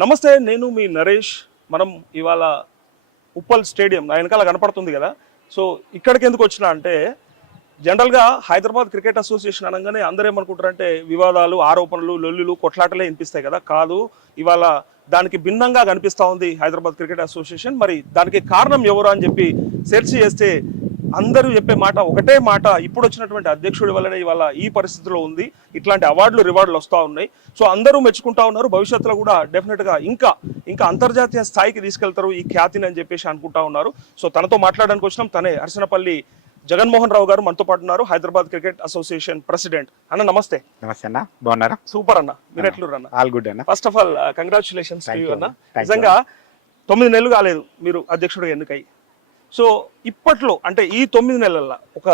నమస్తే, నేను మీ నరేష్. మనం ఇవాళ ఉప్పల్ స్టేడియం నా వెనకాల కనపడుతుంది కదా. సో ఇక్కడికి ఎందుకు వచ్చినా అంటే, జనరల్గా హైదరాబాద్ క్రికెట్ అసోసియేషన్ అనగానే అందరూ ఏమనుకుంటారంటే వివాదాలు, ఆరోపణలు, లొల్లులు, కొట్లాటలే వినిపిస్తాయి కదా. కాదు, ఇవాళ దానికి భిన్నంగా కనిపిస్తూ ఉంది హైదరాబాద్ క్రికెట్ అసోసియేషన్. మరి దానికి కారణం ఎవరు అని చెప్పి సెర్చ్ చేస్తే అందరూ చెప్పే మాట ఒకటే మాట, ఇప్పుడు వచ్చినటువంటి అధ్యక్షుడి వల్లనే ఇవాళ ఈ పరిస్థితిలో ఉంది. ఇట్లాంటి అవార్డులు రివార్డులు వస్తూ ఉన్నాయి. సో అందరూ మెచ్చుకుంటా ఉన్నారు. భవిష్యత్తులో కూడా డెఫినెట్గా ఇంకా అంతర్జాతీయ స్థాయికి తీసుకెళ్తారు ఈ ఖ్యాతిని అని చెప్పేసి అనుకుంటా ఉన్నారు. సో తనతో మాట్లాడడానికి వచ్చినాం. తనే అర్సనపల్లి జగన్మోహన్ రావు గారు మనతో పాటు ఉన్నారు, హైదరాబాద్ క్రికెట్ అసోసియేషన్ ప్రెసిడెంట్. అన్న నమస్తే. నమస్తే అన్న, బాగున్నారా? సూపర్ అన్న, మీరు ఎట్లున్నారు అన్న? ఆల్ గుడ్ అన్న. ఫస్ట్ ఆఫ్ ఆల్ కంగ్రాచులేషన్స్ అన్న. నిజంగా 9 నెలలు కాలేదు మీరు అధ్యక్షుడు ఎన్నికై. సో ఇప్పట్లో అంటే ఈ 9 నెలల్లో ఒక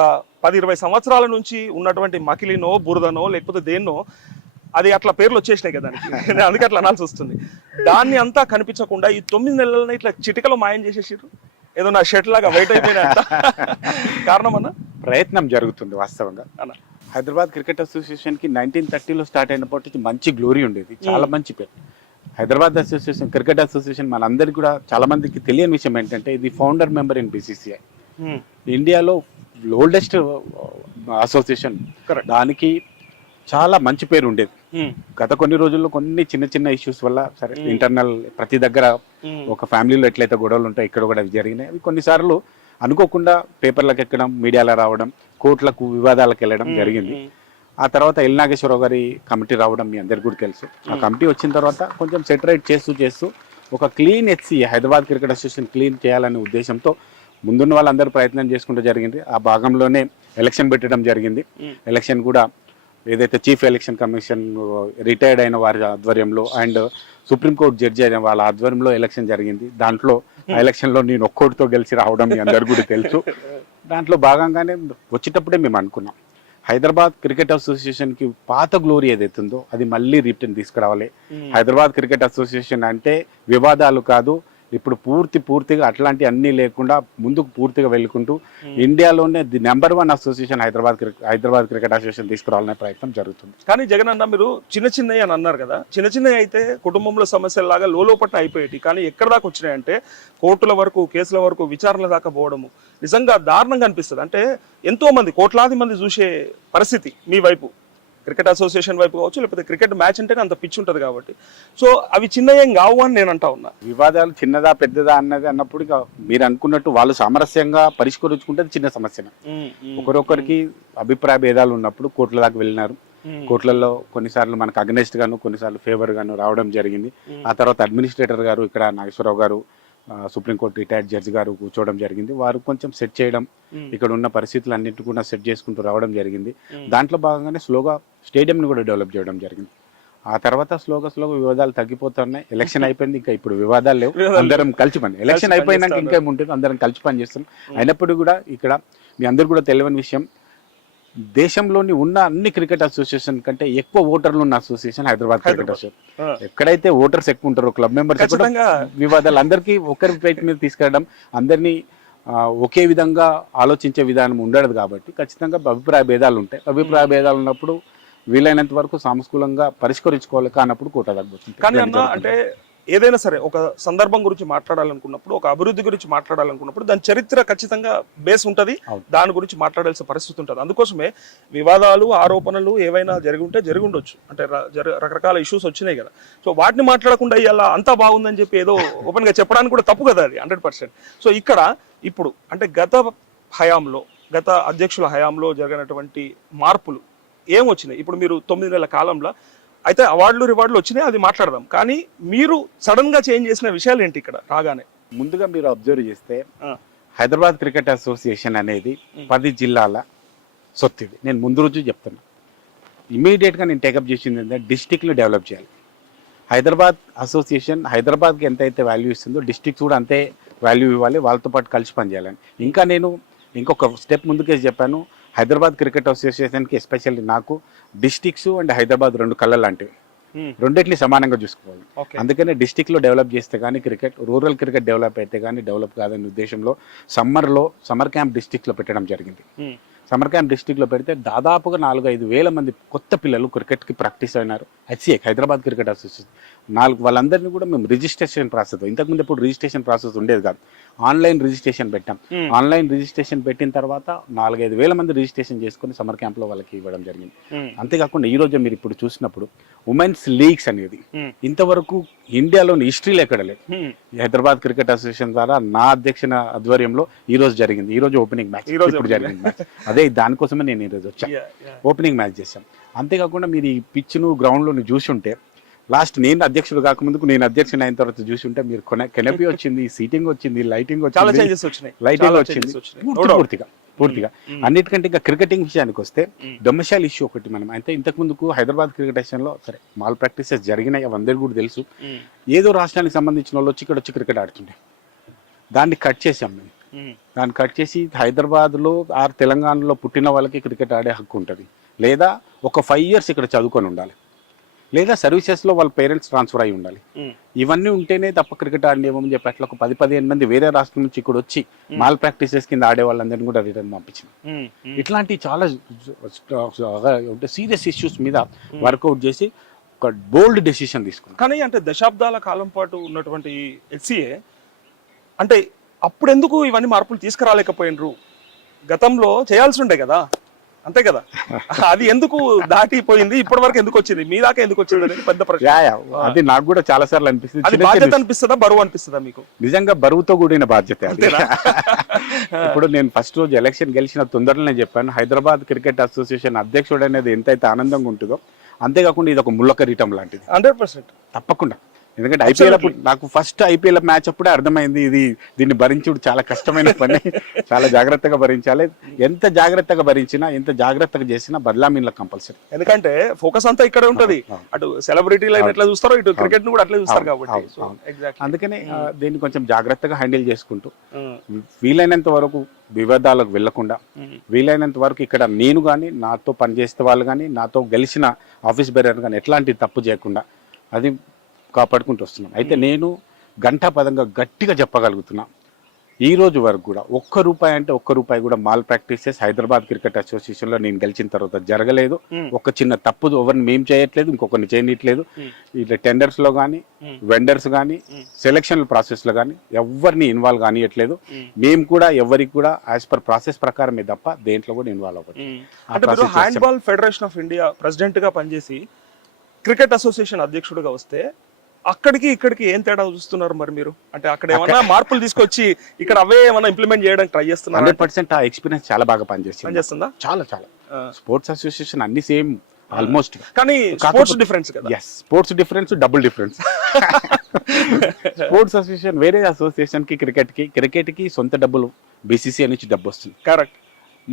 10-20 సంవత్సరాల నుంచి ఉన్నటువంటి మకిలినో బురదనో లేకపోతే దేన్నో అది అట్లా పేర్లు వచ్చేసినాయి కదా దానికి. అందుకే అట్లా అనాల్సి వస్తుంది. దాన్ని అంతా కనిపించకుండా ఈ 9 నెలలని ఇట్లా చిటికలో మాయం చేసేసారు. ఏదో నా షర్ట్ లాగా వైట్ అయిపోయినా కారణం అన్న? ప్రయత్నం జరుగుతుంది వాస్తవంగా. అన్న హైదరాబాద్ క్రికెట్ అసోసియేషన్ కి 1930లో స్టార్ట్ అయినప్పటి మంచి గ్లోరీ ఉండేది, చాలా మంచి పేరు. హైదరాబాద్ అసోసియేషన్ క్రికెట్ అసోసియేషన్ మనందరికీ కూడా చాలా మందికి తెలియని విషయం ఏంటంటే, ఇది ఫౌండర్ మెంబర్ ఇన్ BCCI, ఇండియాలో ఓల్డెస్ట్ అసోసియేషన్. దానికి చాలా మంచి పేరు ఉండేది. గత కొన్ని రోజుల్లో కొన్ని చిన్న చిన్న ఇష్యూస్ వల్ల సరే, ఇంటర్నల్ ప్రతి దగ్గర ఒక ఫ్యామిలీలో ఎట్లయితే గొడవలు ఉంటాయి ఇక్కడ కూడా అవి జరిగినాయి. అవి కొన్నిసార్లు అనుకోకుండా పేపర్లకు ఎక్కడం, మీడియాలో రావడం, కోర్టులకు వివాదాలకు వెళ్ళడం జరిగింది. ఆ తర్వాత ఎల్ నాగేశ్వరరావు గారి కమిటీ రావడం మీ అందరికి కూడా తెలుసు. ఆ కమిటీ వచ్చిన తర్వాత కొంచెం సెటరేట్ చేస్తూ ఒక clean HC Hyderabad cricket association clean చేయాలనే ఉద్దేశంతో ముందున్న వాళ్ళందరూ ప్రయత్నం చేసుకుంటూ జరిగింది. ఆ భాగంలోనే ఎలక్షన్ పెట్టడం జరిగింది. ఎలక్షన్ కూడా ఏదైతే చీఫ్ ఎలక్షన్ కమిషన్ రిటైర్డ్ అయిన వారి ఆధ్వర్యంలో అండ్ సుప్రీంకోర్టు జడ్జి అయిన వాళ్ళ ఆధ్వర్యంలో ఎలక్షన్ జరిగింది. దాంట్లో ఆ ఎలక్షన్లో నేను ఒక్కోటితో గెలిచి రావడం మీ అందరు కూడా తెలుసు. దాంట్లో భాగంగానే వచ్చేటప్పుడే మేము అనుకున్నాం, హైదరాబాద్ క్రికెట్ అసోసియేషన్ కి పాత గ్లోరీ ఏదైతుందో అది మళ్ళీ రిటర్న్ తీసుకురావాలి. హైదరాబాద్ క్రికెట్ అసోసియేషన్ అంటే వివాదాలు కాదు, ఇప్పుడు పూర్తిగా అట్లాంటి అన్నీ లేకుండా ముందుకు పూర్తిగా వెళ్ళుకుంటూ ఇండియాలోనే the number 1 association Hyderabad cricket association తీసుకురావాలనే ప్రయత్నం జరుగుతుంది. కానీ జగన్ అన్న, మీరు చిన్నవి అని అన్నారు కదా, చిన్నవి అయితే కుటుంబంలో సమస్యలాగా లోపట్న అయిపోయేటి, కానీ ఎక్కడ దాకా వచ్చినాయంటే కోర్టుల వరకు, కేసుల వరకు, విచారణల దాకా పోవడము నిజంగా దారుణంగా అనిపిస్తుంది. అంటే ఎంతో మంది, కోట్లాది మంది చూసే పరిస్థితి మీ వైపు, క్రికెట్ అసోసియేషన్ వైపు కావచ్చు, లేకపోతే క్రికెట్ మ్యాచ్ అంటేనే అంత పిచ్ ఉంటుంది కాబట్టి. సో అవి చిన్నయేం కావు అని నేను అంటా ఉన్నా. వివాదాలు చిన్నదా పెద్దదా అన్నది అన్నప్పుడు ఇక మీరు అనుకున్నట్టు వాళ్ళు సామరస్యంగా పరిష్కరించుకుంటే చిన్న సమస్య. ఒకరొకరికి అభిప్రాయ భేదాలు ఉన్నప్పుడు కోర్టుల దాకా వెళ్ళినారు. కోర్టులలో కొన్నిసార్లు మనకు అగనెస్ట్ గాను, కొన్నిసార్లు ఫేవర్ గాను రావడం జరిగింది. ఆ తర్వాత అడ్మినిస్ట్రేటర్ గారు, ఇక్కడ నాగేశ్వరరావు గారు, సుప్రీంకోర్టు రిటైర్డ్ జడ్జి గారు కూర్చోవడం జరిగింది. వారు కొంచెం సెట్ చేయడం, ఇక్కడ ఉన్న పరిస్థితులు అన్నింటి కూడా సెట్ చేసుకుంటూ రావడం జరిగింది. దాంట్లో భాగంగానే స్లోగా స్టేడియంని కూడా డెవలప్ చేయడం జరిగింది. ఆ తర్వాత స్లోగా వివాదాలు తగ్గిపోతున్నాయి. ఎలక్షన్ అయిపోయింది, ఇంకా ఇప్పుడు వివాదాలు లేవు. అందరం కలిసి పని, ఎలక్షన్ అయిపోయినాక ఇంకా ఏముంటుంది, అందరం కలిసి పని చేస్తున్నాం. అయినప్పుడు కూడా ఇక్కడ మీ అందరు కూడా తెలియని విషయం, దేశంలోని ఉన్న అన్ని క్రికెట్ అసోసియేషన్ కంటే ఎక్కువ ఓటర్లు ఉన్న అసోసియేషన్ హైదరాబాద్ క్రికెట్ అసోసియేషన్. ఎక్కడైతే ఓటర్స్ ఎక్కువ ఉంటారో, క్లబ్ మెంబర్స్ వివాదాలు అందరికీ ఒకరి పేట మీద తీసుకెళ్ళడం, అందరినీ ఒకే విధంగా ఆలోచించే విధానం ఉండదు కాబట్టి ఖచ్చితంగా అభిప్రాయ భేదాలు ఉంటాయి. అభిప్రాయ భేదాలు ఉన్నప్పుడు వీలైనంత వరకు సానుకూలంగా పరిష్కరించుకోవాలి, కానప్పుడు కోట తగ్గుతుంది. కానీ అన్న, అంటే ఏదైనా సరే ఒక సందర్భం గురించి మాట్లాడాలనుకున్నప్పుడు, ఒక అభివృద్ధి గురించి మాట్లాడాలనుకున్నప్పుడు దాని చరిత్ర ఖచ్చితంగా బేస్ ఉంటుంది, దాని గురించి మాట్లాడాల్సిన పరిస్థితి ఉంటుంది. అందుకోసమే వివాదాలు, ఆరోపణలు ఏవైనా జరిగి ఉంటే జరిగి ఉండొచ్చు, అంటే రకరకాల ఇష్యూస్ వచ్చినాయి కదా. సో వాటిని మాట్లాడకుండా ఇలా అంతా బాగుందని చెప్పి ఏదో ఓపెన్ గా చెప్పడానికి కూడా తప్పు కదా, అది 100%. సో ఇక్కడ ఇప్పుడు అంటే గత అధ్యక్షుల హయాంలో జరిగినటువంటి మార్పులు ఏం వచ్చినాయి? ఇప్పుడు మీరు 9 నెలల కాలంలో అయితే అవార్డులు రివార్డులు వచ్చినాయి, అది మాట్లాడదాం. కానీ మీరు సడన్ గా చేంజ్ చేసిన విషయాలు ఏంటి ఇక్కడ రాగానే? ముందుగా మీరు అబ్జర్వ్ చేస్తే హైదరాబాద్ క్రికెట్ అసోసియేషన్ అనేది 10 జిల్లాల సొత్తిది. నేను ముందు రోజు చెప్తున్నా, ఇమీడియట్ గా నేను టేకప్ చేసింది ఏంటంటే డిస్టిక్లు డెవలప్ చేయాలి. హైదరాబాద్ అసోసియేషన్ హైదరాబాద్కి ఎంత అయితే వాల్యూ ఇస్తుందో డిస్టిక్స్ కూడా అంతే వాల్యూ ఇవ్వాలి, వాళ్ళతో పాటు కలిసి పనిచేయాలని. ఇంకా నేను ఇంకొక స్టెప్ ముందుకేసి చెప్పాను, హైదరాబాద్ క్రికెట్ అసోసియేషన్కి ఎస్పెషల్లీ నాకు డిస్టిక్స్ అండ్ హైదరాబాద్ 2 కళ్ళ లాంటివి, రెండింటిని సమానంగా చూసుకోవాలి. అందుకనే డిస్టిక్లో డెవలప్ చేస్తే కానీ క్రికెట్, రూరల్ క్రికెట్ డెవలప్ అయితే కానీ డెవలప్ కాదనే ఉద్దేశంలో సమ్మర్ క్యాంప్ డిస్టిక్లో పెట్టడం జరిగింది. సమ్మర్ క్యాంప్ డిస్ట్రిక్ట్లో పెడితే దాదాపుగా 4-5 వేల మంది కొత్త పిల్లలు క్రికెట్కి ప్రాక్టీస్ అయినారు. హైదరాబాద్ క్రికెట్ అసోసియేషన్ వాళ్ళందరినీ కూడా మేము రిజిస్ట్రేషన్ ప్రాసెస్, ఇంతకుముందు ఎప్పుడు రిజిస్ట్రేషన్ ప్రాసెస్ ఉండేది కాదు, ఆన్లైన్ రిజిస్ట్రేషన్ పెట్టాం. ఆన్లైన్ రిజిస్ట్రేషన్ పెట్టిన తర్వాత 4-5 వేల మంది రిజిస్ట్రేషన్ చేసుకుని సమ్మర్ క్యాంప్లో వాళ్ళకి ఇవ్వడం జరిగింది. అంతేకాకుండా ఈ రోజు మీరు ఇప్పుడు చూసినప్పుడు ఉమెన్స్ లీగ్స్ అనేది ఇంతవరకు ఇండియాలోని హిస్టరీలో ఎక్కడ లేదు. హైదరాబాద్ క్రికెట్ అసోసియేషన్ ద్వారా నా అధ్యక్షన ఆధ్వర్యంలో ఈ రోజు జరిగింది. ఈ రోజు ఓపెనింగ్ మ్యాచ్ ఇప్పుడు జరిగింది మ్యాచ్. అదే దానికోసమే నేను ఈరోజు వచ్చాను, ఓపెనింగ్ మ్యాచ్ చేశాం. అంతేకాకుండా మీరు ఈ పిచ్ను గ్రౌండ్లో చూసి ఉంటే లాస్ట్ నేను అధ్యక్షుడు కాకముందుకు నేను అధ్యక్షుడు అయిన తర్వాత చూసి ఉంటే మీరు కెనపీ వచ్చింది, సీటింగ్ వచ్చింది, లైటింగ్ వచ్చింది, లైటింగ్ వచ్చింది పూర్తిగా. అన్నిటికంటే ఇంకా క్రికెటింగ్ విషయానికి వస్తే డొమిసైల్ ఇష్యూ ఒకటి మనం అయితే ఇంతకు ముందుకు హైదరాబాద్ క్రికెట్ స్టేషన్లో సరే మాల్ ప్రాక్టీసెస్ జరిగినాయి, అందరికీ కూడా తెలుసు. ఏదో రాష్ట్రానికి సంబంధించిన వాళ్ళు వచ్చి ఇక్కడ వచ్చి క్రికెట్ ఆడుతుండే, దాన్ని కట్ చేసాం మేము. దాన్ని కట్ చేసి హైదరాబాద్లో ఆర్ తెలంగాణలో పుట్టిన వాళ్ళకి క్రికెట్ ఆడే హక్కు ఉంటుంది, లేదా ఒక 5 years ఇక్కడ చదువుకొని ఉండాలి, లేదా సర్వీసెస్లో వాళ్ళ పేరెంట్స్ ట్రాన్స్ఫర్ అయి ఉండాలి. ఇవన్నీ ఉంటేనే తప్ప క్రికెట్ ఆడలేమని చెప్పి అట్లా ఒక 10-15 మంది వేరే రాష్ట్రం నుంచి ఇక్కడ వచ్చి మాల్ ప్రాక్టీసెస్ కింద ఆడే వాళ్ళందరినీ కూడా రిటర్న్ పంపించిన. ఇట్లాంటి చాలా సీరియస్ ఇష్యూస్ మీద వర్కౌట్ చేసి ఒక బోల్డ్ డెసిషన్ తీసుకున్నాం. కానీ అంటే దశాబ్దాల కాలం పాటు ఉన్నటువంటి హెచ్సిఏ అంటే అప్పుడు ఎందుకు ఇవన్నీ మార్పులు తీసుకురాలేకపోయినరు? గతంలో చేయాల్సి ఉండే కదా, అంతే కదా, అది ఎందుకు దాటిపోయింది, ఇప్పటి వరకు ఎందుకు వచ్చింది, మీ దాకా ఎందుకు వచ్చింది అనేది పెద్ద ప్రశ్న. అది నాకు కూడా చాలా సార్లు అనిపిస్తుంది. అది బాధ్యత అనిపిస్తుందా, బరువు అనిపిస్తుందా మీకు? నిజంగా బరువుతో కూడిన బాధ్యత. ఇప్పుడు నేను ఫస్ట్ రోజు ఎలక్షన్ గెలిచిన తొందరలోనే చెప్పాను, హైదరాబాద్ క్రికెట్ అసోసియేషన్ అధ్యక్షుడు అనేది ఎంతైతే ఆనందంగా ఉంటుందో అంతేకాకుండా ఇది ఒక ముళ్ళ కిరీటం లాంటిది. 100% తప్పకుండా. ఎందుకంటే ఐపీఎల్ అప్పుడు నాకు ఫస్ట్ ఐపీఎల్ మ్యాచ్ అప్పుడే అర్థమైంది దీన్ని భరించుడు చాలా కష్టమైన పని, చాలా జాగ్రత్తగా భరించాలి. ఎంత జాగ్రత్తగా భరించినా, ఎంత జాగ్రత్తగా చేసినా బదలామీన్లకు కంపల్సరీ. ఎందుకంటే ఫోకస్ అంతా ఇక్కడే ఉంటది, అటు సెలబ్రిటీలు ఎట్లా చూస్తారో ఇటు క్రికెట్ ను కూడా అట్లే చూస్తారు కాబట్టి. అందుకనే దీన్ని కొంచెం జాగ్రత్తగా హ్యాండిల్ చేసుకుంటూ వీలైనంత వరకు వివాదాలకు వెళ్లకుండా, వీలైనంత వరకు ఇక్కడ నేను కానీ, నాతో పనిచేసే వాళ్ళు కానీ, నాతో గెలిచిన ఆఫీస్ బేరర్ కానీ ఎట్లాంటి తప్పు చేయకుండా అది కాపాడుకుంటూ వస్తున్నాం. అయితే నేను ఘంటాపదంగా గట్టిగా చెప్పగలుగుతున్నా, ఈ రోజు వరకు కూడా ఒక్క రూపాయి కూడా మాల్ ప్రాక్టీసెస్ హైదరాబాద్ క్రికెట్ అసోసియేషన్లో నేను గెలిచిన తర్వాత జరగలేదు. ఒక చిన్న తప్పు ఎవరిని మేము చేయట్లేదు, ఇంకొకరిని చేయట్లేదు. ఇట్లా టెండర్స్లో కానీ, వెండర్స్ కానీ, సెలక్షన్ ప్రాసెస్లో కానీ ఎవరిని ఇన్వాల్వ్ కానియట్లేదు. మేము కూడా ఎవరికి కూడా యాజ్ పర్ ప్రాసెస్ ప్రకారమే తప్ప దేంట్లో కూడా ఇన్వాల్వ్ అవ్వదు. అంటే మీరు handball federation of India president గా పనిచేసి క్రికెట్ అసోసియేషన్ అధ్యక్షుడిగా వస్తే అక్కడికి ఇక్కడికి ఏం తేడా చూస్తున్నారు మరి మీరు? అంటే అక్కడ ఏమైనా మార్పులు తీసుకొచ్చి ఇక్కడ అవే ఏమైనా ఇంప్లిమెంట్ చేయడానికి ట్రై చేస్తున్నారు? 100% ఆ ఎక్స్పీరియన్స్ చాలా బాగా పనిచేస్తుందా? చాలా స్పోర్ట్స్ అసోసియేషన్ అన్ని సేమ్ ఆల్మోస్ట్, కానీ స్పోర్ట్స్ డిఫరెన్స్ కదా. Sports difference, double difference. Sports association వేరే అసోసియేషన్ కి క్రికెట్ కి సొంత డబ్బులు బీసీసీఐ నుంచి డబ్బు వస్తుంది. కరెక్ట్.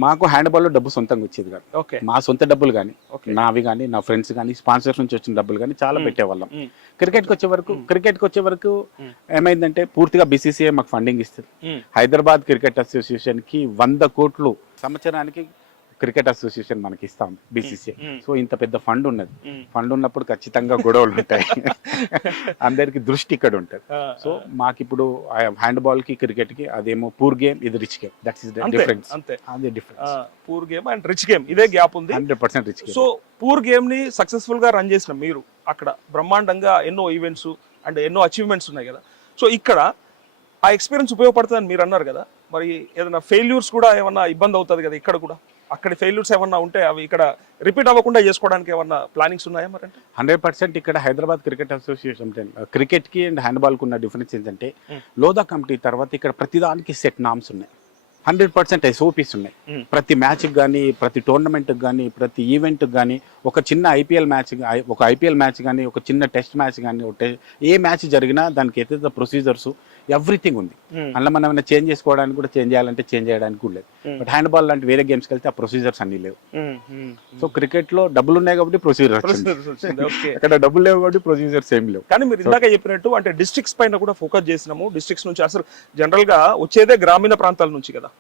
మాకు హ్యాండ్బాల్లో డబ్బు సొంతంగా వచ్చేది కాదు. మా సొంత డబ్బులు కానీ, నావి కానీ, నా ఫ్రెండ్స్ కానీ, స్పాన్సర్స్ నుంచి వచ్చిన డబ్బులు కానీ చాలా పెట్టేవాళ్ళం. క్రికెట్కి వచ్చే వరకు ఏమైందంటే పూర్తిగా బీసీసీఐ మాకు ఫండింగ్ ఇస్తుంది. హైదరాబాద్ క్రికెట్ అసోసియేషన్ కి 100 కోట్లు సంవత్సరానికి క్రికెట్ అసోసియేషన్ మనకి ఇస్తాం బీసీసీఐ. సో ఇంత పెద్ద ఫండ్ ఉన్నది. ఫండ్ ఉన్నప్పుడు ఖచ్చితంగా గొడవలు ఉంటాయి, అందరికి దృష్టి ఇక్కడ ఉంటుంది. సో మాకు ఇప్పుడు హ్యాండ్బాల్ కి క్రికెట్ కి అదేమో పూర్ గేమ్, ఇది rich game. That's the difference. అదే difference. Poor game and rich game, ఇదే గ్యాప్ ఉంది. 100% rich game. So poor game ని సక్సెస్ఫుల్ గా రన్ చేసిన మీరు అక్కడ బ్రహ్మాండంగా ఎన్నో ఈవెంట్స్ అండ్ ఎన్నో అచీవ్మెంట్స్ ఉన్నాయి కదా. సో ఇక్కడ ఆ ఎక్స్పీరియన్స్ ఉపయోగపడుతుందని మీరు అన్నారు కదా, మరి ఏదైనా ఫెయిల్యూర్స్ కూడా ఏమన్నా ఇబ్బంది అవుతుంది కదా ఇక్కడ కూడా? అక్కడ ఫెయిల్యూర్స్ ఏమన్నా ఉంటే అవి ఇక్కడ రిపీట్ అవ్వకుండా చేసుకోవడానికి ఏమన్నా ప్లానింగ్స్ ఉన్నాయా మరి? అంటే 100% ఇక్కడ హైదరాబాద్ క్రికెట్ అసోసియేషన్ క్రికెట్ కి అండ్ హ్యాండ్బాల్ కు ఉన్న డిఫరెన్స్ ఏంటంటే లోదా కమిటీ తర్వాత ఇక్కడ ప్రతిదానికి సెట్ నామ్స్ ఉన్నాయి, 100% SOPs ఉన్నాయి. ప్రతి మ్యాచ్కి కానీ, ప్రతి టోర్నమెంట్కి కానీ, ప్రతి ఈవెంట్కి కానీ, ఒక చిన్న ఐపీఎల్ మ్యాచ్ కానీ, ఒక చిన్న టెస్ట్ మ్యాచ్ కానీ, ఏ మ్యాచ్ జరిగినా దానికి ఏదైతే ప్రొసీజర్స్ ఎవ్రీథింగ్ ఉంది. అందులో మనం ఏమైనా చేంజ్ చేసుకోవడానికి కూడా, చేంజ్ చేయాలంటే చేంజ్ చేయడానికి కూడా లేదు. బట్ హ్యాండ్బాల్ లాంటి వేరే గేమ్స్కి వెళ్తే ఆ ప్రొసీజర్స్ అన్ని లేవు. సో క్రికెట్ లో డబ్బులు ఉన్నాయి కాబట్టి ప్రొసీజర్స్, అక్కడ డబ్బులు లేవు కాబట్టి ప్రొసీజర్స్ ఏమి లేవు. కానీ మీరు ఇందాక చెప్పినట్టు అంటే డిస్ట్రిక్ట్స్ పైన కూడా ఫోకస్ చేసినాము. డిస్ట్రిక్ట్స్ నుంచి అసలు జనరల్ గా వచ్చేదే గ్రామీణ ప్రాంతాల నుంచి కదా,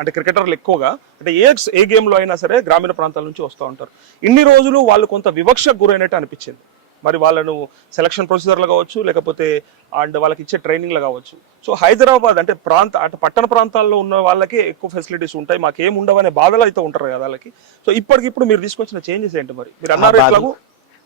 అంటే క్రికెటర్లు ఎక్కువగా అంటే ఏ గేమ్లో అయినా సరే గ్రామీణ ప్రాంతాల నుంచి వస్తూ ఉంటారు. ఇన్ని రోజులు వాళ్ళు కొంత వివక్షకు గురైనట్టు అనిపించింది. మరి వాళ్ళను సెలక్షన్ ప్రొసీజర్లు కావచ్చు, లేకపోతే అండ్ వాళ్ళకి ఇచ్చే ట్రైనింగ్లు కావచ్చు. సో హైదరాబాద్ అంటే అంటే పట్టణ ప్రాంతాల్లో ఉన్న వాళ్ళకి ఎక్కువ ఫెసిలిటీస్ ఉంటాయి, మాకేం ఉండవనే బాధలు అయితే ఉంటారు కదా వాళ్ళకి. సో ఇప్పటికిప్పుడు మీరు తీసుకొచ్చిన చేంజెస్ ఏంటి మరి? మీరు అన్నారు ఎట్లాగూ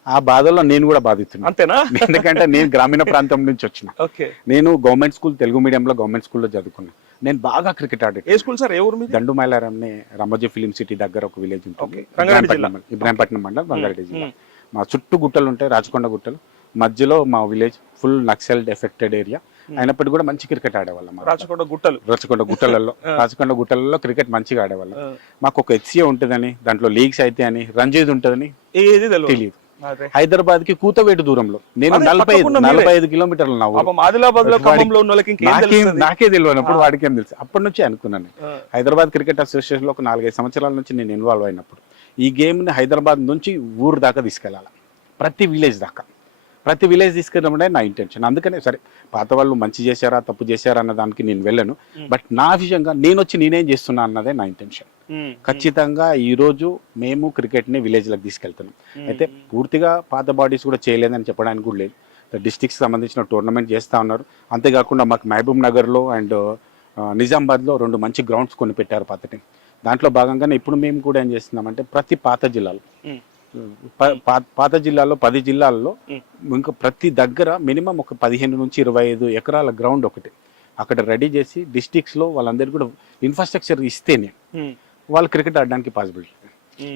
ఆ బాధలో నేను కూడా బాధితున్నాను. అంతేనా? ఎందుకంటే నేను గ్రామీణ ప్రాంతం నుంచి వచ్చిన. ఓకే. నేను గవర్నమెంట్ స్కూల్ తెలుగు మీడియంలో గవర్నమెంట్ స్కూల్లో చదువుకున్నాను. నేను బాగా క్రికెట్ ఆడే. ఏ స్కూల్ సార్? ఏ ఊరు మీది? దండు మైలారంనే రామోజీ ఫిలిం సిటీ దగ్గర ఒక విలేజ్ ఉంటుంది. ఓకే. రంగారెడ్డి జిల్లా. ఇబ్రాహీంపట్నం మండలం, రంగారెడ్డి జిల్లా. మా చుట్టూ గుట్టలు ఉంటాయి, రాచకొండ గుట్టలు. మధ్యలో మా village full Naxal affected area. అయినప్పటికీ కూడా మంచి క్రికెట్ ఆడేవాళ్ళం. రాచకొండ గుట్టలు. రాచకొండ గుట్టలలో క్రికెట్ మంచిగా ఆడేవాళ్ళం. మాకు ఒక హెచ్సిఏ ఉంటుందని, దాంట్లో లీగ్స్ అయితే అని, రంజీద్ ఉంటుందని తెలియదు. హైదరాబాద్ కి కూతవేటు దూరంలో. నేను 45 కిలోమీటర్లు నా ఊరు. నాకే తెలియనప్పుడు వాడికి ఏం తెలుసు. అప్పటి నుంచి అనుకున్నాను హైదరాబాద్ క్రికెట్ అసోసియేషన్ లో ఒక 4-5 సంవత్సరాల నుంచి నేను ఇన్వాల్వ్ అయినప్పుడు ఈ గేమ్ ని హైదరాబాద్ నుంచి ఊరు దాకా తీసుకెళ్లాలి. ప్రతి విలేజ్ తీసుకెళ్ళడమే నా ఇంటెన్షన్. అందుకనే సరే పాత వాళ్ళు మంచి చేశారా తప్పు చేశారా అన్న దానికి నేను వెళ్ళను. బట్ నా విషయంగా నేను వచ్చి నేనేం చేస్తున్నా అన్నదే నా ఇంటెన్షన్. ఖచ్చితంగా ఈ రోజు మేము క్రికెట్ ని విలేజ్ లకు తీసుకెళ్తున్నాం. అయితే పూర్తిగా పాత బాడీస్ కూడా చేయలేదని చెప్పడానికి కూడా లేదు. డిస్ట్రిక్ట్స్ సంబంధించిన టోర్నమెంట్ చేస్తా ఉన్నారు. అంతేకాకుండా మాకు మహబూబ్ నగర్ లో అండ్ నిజామాబాద్ లో 2 మంచి గ్రౌండ్స్ కొని పెట్టారు పాత టీం. దాంట్లో భాగంగానే ఇప్పుడు మేము కూడా ఏం చేస్తున్నామంటే ప్రతి పాత జిల్లాలో 10 జిల్లాల్లో ఇంకా ప్రతి దగ్గర మినిమం ఒక 15 నుంచి 25 ఎకరాల గ్రౌండ్ ఒకటి అక్కడ రెడీ చేసి డిస్ట్రిక్ట్స్ లో వాళ్ళందరికీ కూడా ఇన్ఫ్రాస్ట్రక్చర్ ఇస్తేనే వాళ్ళు క్రికెట్ ఆడడానికి పాసిబిలిటీ.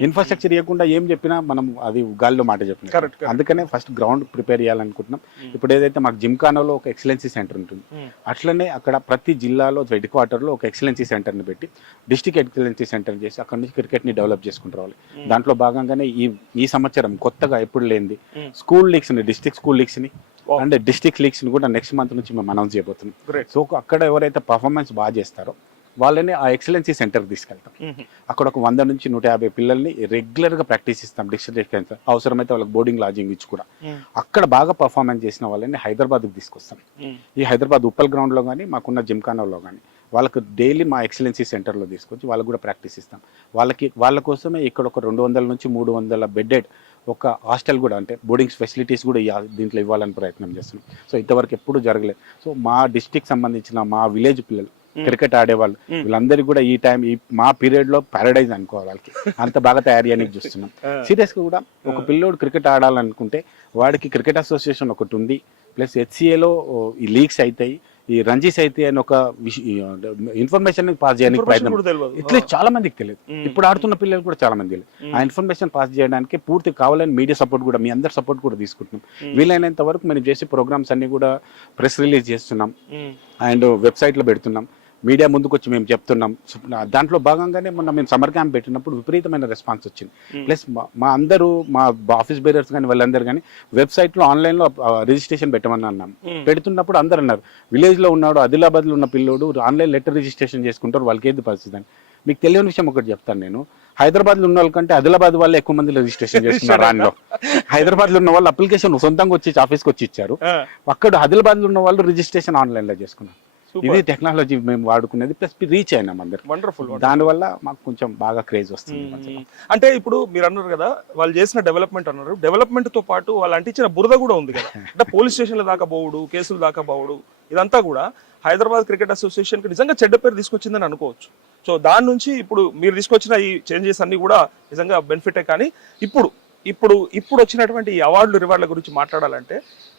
ఇన్ఫ్రాస్ట్రక్చర్ ఇవ్వకుండా ఏం చెప్పినా మనం అది గాలిలో మాట చెప్పిన. అందుకనే ఫస్ట్ గ్రౌండ్ ప్రిపేర్ చేయాలనుకుంటున్నాం. ఇప్పుడు ఏదైతే మాకు జిమ్ఖానాలో ఒక ఎక్సలెన్సీ సెంటర్ ఉంటుంది, అట్లనే అక్కడ ప్రతి జిల్లాలో హెడ్ క్వార్టర్లో ఒక ఎక్సలెన్సీ సెంటర్ని పెట్టి డిస్ట్రిక్ట్ ఎక్సలెన్సీ సెంటర్ చేసి అక్కడ నుంచి క్రికెట్ని డెవలప్ చేసుకుంటూ రావాలి. దాంట్లో భాగంగానే ఈ సంవత్సరం కొత్తగా ఎప్పుడు లేనిది స్కూల్ లీగ్స్ని, డిస్ట్రిక్ట్ స్కూల్ లీగ్స్ని అండ్ డిస్ట్రిక్ట్ లీగ్స్ని కూడా నెక్స్ట్ మంత్ నుంచి మేము అనౌన్స్ చేయబోతున్నాం. సో అక్కడ ఎవరైతే పర్ఫార్మెన్స్ బాగా చేస్తారో వాళ్ళని ఆ ఎక్సలెన్సీ సెంటర్కి తీసుకెళ్తాం. అక్కడ ఒక 100 నుంచి 150 పిల్లల్ని రెగ్యులర్గా ప్రాక్టీస్ ఇస్తాం. డిస్ట్రిక్ట్ అవసరమైతే వాళ్ళకి బోర్డింగ్ లాడ్జింగ్ ఇచ్చి కూడా అక్కడ బాగా పర్ఫార్మెన్స్ చేసిన వాళ్ళని హైదరాబాద్కి తీసుకొస్తాం. ఈ హైదరాబాద్ ఉప్పల్ గ్రౌండ్లో కానీ మాకున్న జిమ్ఖానాలో కానీ వాళ్ళకు డైలీ మా ఎక్సలెన్సీ సెంటర్లో తీసుకొచ్చి వాళ్ళకు కూడా ప్రాక్టీస్ ఇస్తాం. వాళ్ళ కోసమే ఇక్కడ ఒక 200 నుంచి 300 బెడ్డెడ్ ఒక హాస్టల్ కూడా అంటే బోర్డింగ్ ఫెసిలిటీస్ కూడా దీంట్లో ఇవ్వాలని ప్రయత్నం చేస్తున్నాం. సో ఇంతవరకు ఎప్పుడు జరగలేదు. సో మా డిస్ట్రిక్ట్ సంబంధించిన మా విలేజ్ పిల్లలు క్రికెట్ ఆడేవాళ్ళు వీళ్ళందరికీ కూడా ఈ మా పీరియడ్ లో పారడైజ్ అనుకోవాలి. వాళ్ళకి అంత బాగా తయారు చేయడానికి చూస్తున్నాం. సీరియస్ గా కూడా ఒక పిల్లోడు క్రికెట్ ఆడాలనుకుంటే వాడికి క్రికెట్ అసోసియేషన్ ఒకటి ఉంది, ప్లస్ హెచ్సిఏలో ఈ లీగ్స్ అవుతాయి, ఈ రంజీస్ అయితే అని ఒక ఇన్ఫర్మేషన్ పాస్ చేయడానికి ప్రయత్నం. ఇట్లా చాలా మందికి తెలియదు. ఇప్పుడు ఆడుతున్న పిల్లలు కూడా చాలా మంది తెలియదు. ఆ ఇన్ఫర్మేషన్ పాస్ చేయడానికి పూర్తి కావాలని మీడియా సపోర్ట్ కూడా, మీ అందరి సపోర్ట్ కూడా తీసుకుంటున్నాం. వీలైనంత వరకు మేము చేసే ప్రోగ్రామ్స్ అన్ని కూడా ప్రెస్ రిలీజ్ చేస్తున్నాం అండ్ వెబ్సైట్లో పెడుతున్నాం. మీడియా ముందుకు వచ్చి మేము చెప్తున్నాం. దాంట్లో భాగంగానే మొన్న మేము సమ్మర్ క్యాంప్ పెట్టినప్పుడు విపరీతమైన రెస్పాన్స్ వచ్చింది. ప్లస్ మా అందరూ మా ఆఫీస్ బేరర్స్ కానీ వాళ్ళందరూ కానీ వెబ్సైట్లో ఆన్లైన్లో రిజిస్ట్రేషన్ పెట్టమని అన్నాం. పెడుతున్నప్పుడు అందరు అన్నారు విలేజ్లో ఉన్నాడు, ఆదిలాబాద్లో ఉన్న పిల్లోడు ఆన్లైన్ లెటర్ రిజిస్ట్రేషన్ చేసుకుంటారు, వాళ్ళకి ఏది పరిస్థితి అని. మీకు తెలియని విషయం ఒకటి చెప్తాను నేను. హైదరాబాద్లో ఉన్న వాళ్ళకంటే ఆదిలాబాద్ వాళ్ళు ఎక్కువ మంది రిజిస్ట్రేషన్ చేస్తున్నారు. దానిలో హైదరాబాద్లో ఉన్న వాళ్ళు అప్లికేషన్ సొంతంగా వచ్చి ఆఫీస్కి వచ్చి ఇచ్చారు. అక్కడ ఆదిలాబాద్లో ఉన్న వాళ్ళు రిజిస్ట్రేషన్ ఆన్లైన్లో చేసుకున్నారు. ఇది టెక్నాలజీ మేము వాడుకునేది, ప్లస్ రీచ్ అయినాం అందరికి. వండర్ఫుల్. దానివల్ల మాకు కొంచెం బాగా క్రేజ్ వస్తుంది. అంటే ఇప్పుడు మీరు అన్నారు కదా వాళ్ళు చేసిన డెవలప్మెంట్ అన్నారు, డెవలప్మెంట్ తో పాటు వాళ్ళు అంటించిన బురద కూడా ఉంది కదా. అంటే పోలీస్ స్టేషన్ల దాకా పోవుడు, కేసుల దాకా పోవుడు, ఇదంతా కూడా హైదరాబాద్ క్రికెట్ అసోసియేషన్ కి నిజంగా చెడ్డ పేరు తీసుకొచ్చిందని అనుకోవచ్చు. సో దాని నుంచి ఇప్పుడు మీరు తీసుకొచ్చిన ఈ చేంజెస్ అన్ని కూడా నిజంగా బెనిఫిటే. కానీ ఇప్పుడు వచ్చినటువంటి ఈ అవార్డులు రివార్డుల గురించి మాట్లాడాలంటే,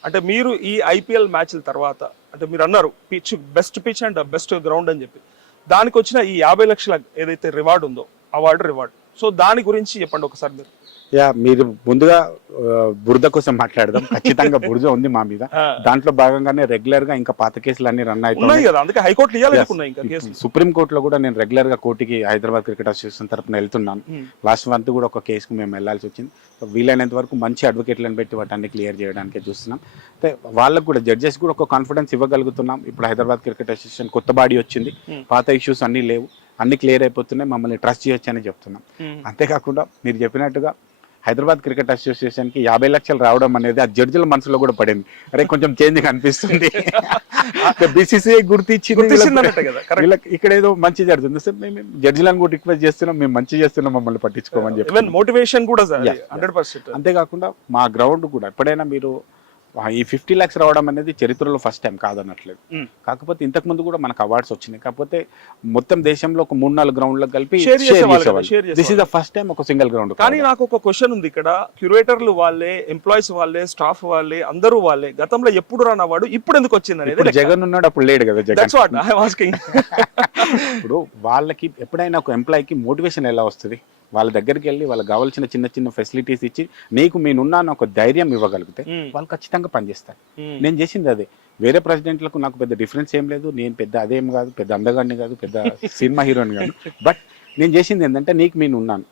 అంటే మీరు ఈ ఐపీఎల్ మ్యాచ్ల తర్వాత అంటే మీరు అన్నారు pitch, best pitch and best ground అని చెప్పి, దానికి వచ్చిన ఈ 50 లక్షల ఏదైతే రివార్డు ఉందో, రివార్డు, సో దాని గురించి చెప్పండి ఒకసారి మీరు. మీరు ముందుగా బురద కోసం మాట్లాడదాం. ఖచ్చితంగా బురద ఉంది మా మీద. దాంట్లో భాగంగానే రెగ్యులర్ గా ఇంకా పాత కేసులు అన్ని రన్ అవుతున్నాయి. సుప్రీం కోర్టులో కూడా నేను రెగ్యులర్ గా కోర్టుకి హైదరాబాద్ క్రికెట్ అసోసియేషన్ తరఫున వెళ్తున్నాను. లాస్ట్ మంత్ కూడా ఒక కేసుకు మేము వెళ్లాల్సి వచ్చింది. వీలైనంత వరకు మంచి అడ్వకేట్లను పెట్టి వాటిని క్లియర్ చేయడానికి చూస్తున్నాం. వాళ్ళకు కూడా జడ్జెస్ కూడా ఒక కాన్ఫిడెన్స్ ఇవ్వగలుగుతున్నాం. ఇప్పుడు హైదరాబాద్ క్రికెట్ అసోసియేషన్ కొత్త బాడీ వచ్చింది, పాత ఇష్యూస్ అన్ని లేవు, అన్ని క్లియర్ అయిపోతున్నాయి, మమ్మల్ని ట్రస్ట్ చేయొచ్చు అని చెప్తున్నాం. అంతేకాకుండా మీరు చెప్పినట్టుగా హైదరాబాద్ క్రికెట్ అసోసియేషన్ కి 50 లక్షలు రావడం అనేది ఆ జడ్జిల మనసులో కూడా పడింది. అరే కొంచెం చేంజ్ కనిపిస్తుంది, బీసీసీఐ గుర్తించింది, ఇక్కడ ఏదో మంచి జరుగుతుంది. సార్ మేము జడ్జిలను కూడా రిక్వెస్ట్ చేస్తున్నాం, మేము మంచి చేస్తున్నాం, మమ్మల్ని పట్టించుకోమని చెప్పి మోటివేషన్ కూడా. అంతేకాకుండా మా గ్రౌండ్ కూడా ఎప్పుడైనా మీరు ఈ 50 lakhs రావడం అనేది చరిత్రలో ఫస్ట్ టైం కాదనట్లేదు. Mm. కాకపోతే ఇంతకు ముందు కూడా మనకు అవార్డ్స్ వచ్చినాయి. కాకపోతే మొత్తం దేశంలో ఒక 3-4 గ్రౌండ్లకు కలిపి Share చేసేవాళ్ళు కదా, share this is the first time ఒక సింగిల్ గ్రౌండ్. కానీ నాకు ఒక క్వశ్చన్ ఉంది ఇక్కడ. క్యూరేటర్లు వాళ్ళే, ఎంప్లాయీస్ వాళ్ళే, స్టాఫ్ వాళ్ళే, అందరూ వాళ్ళే. గతంలో ఎప్పుడు రానవాడు ఇప్పుడు ఎందుకు వచ్చింది అనేది ఇప్పుడు జగన్ ఉన్నాడు, అప్పుడు లేడు కదా Jagan. That's what I am asking. ఇప్పుడు వాళ్ళకి ఎప్పుడైనా ఒక ఎంప్లాయీకి మోటివేషన్ ఎలా వస్తుంది? వాళ్ళ దగ్గరికి వెళ్ళి వాళ్ళకి కావాల్సిన చిన్న చిన్న ఫెసిలిటీస్ ఇచ్చి నీకు నేనున్నాను ఒక ధైర్యం ఇవ్వగలిగితే వాళ్ళు ఖచ్చితంగా పనిచేస్తారు. నేను చేసింది అదే. వేరే ప్రెసిడెంట్లకు నాకు పెద్ద డిఫరెన్స్ ఏం లేదు. నేను పెద్ద అదేం కాదు, పెద్ద అందగాడిని కాదు, పెద్ద సినిమా హీరోని కాదు. బట్ నేను చేసింది ఏంటంటే నీకు నేను ఉన్నాను,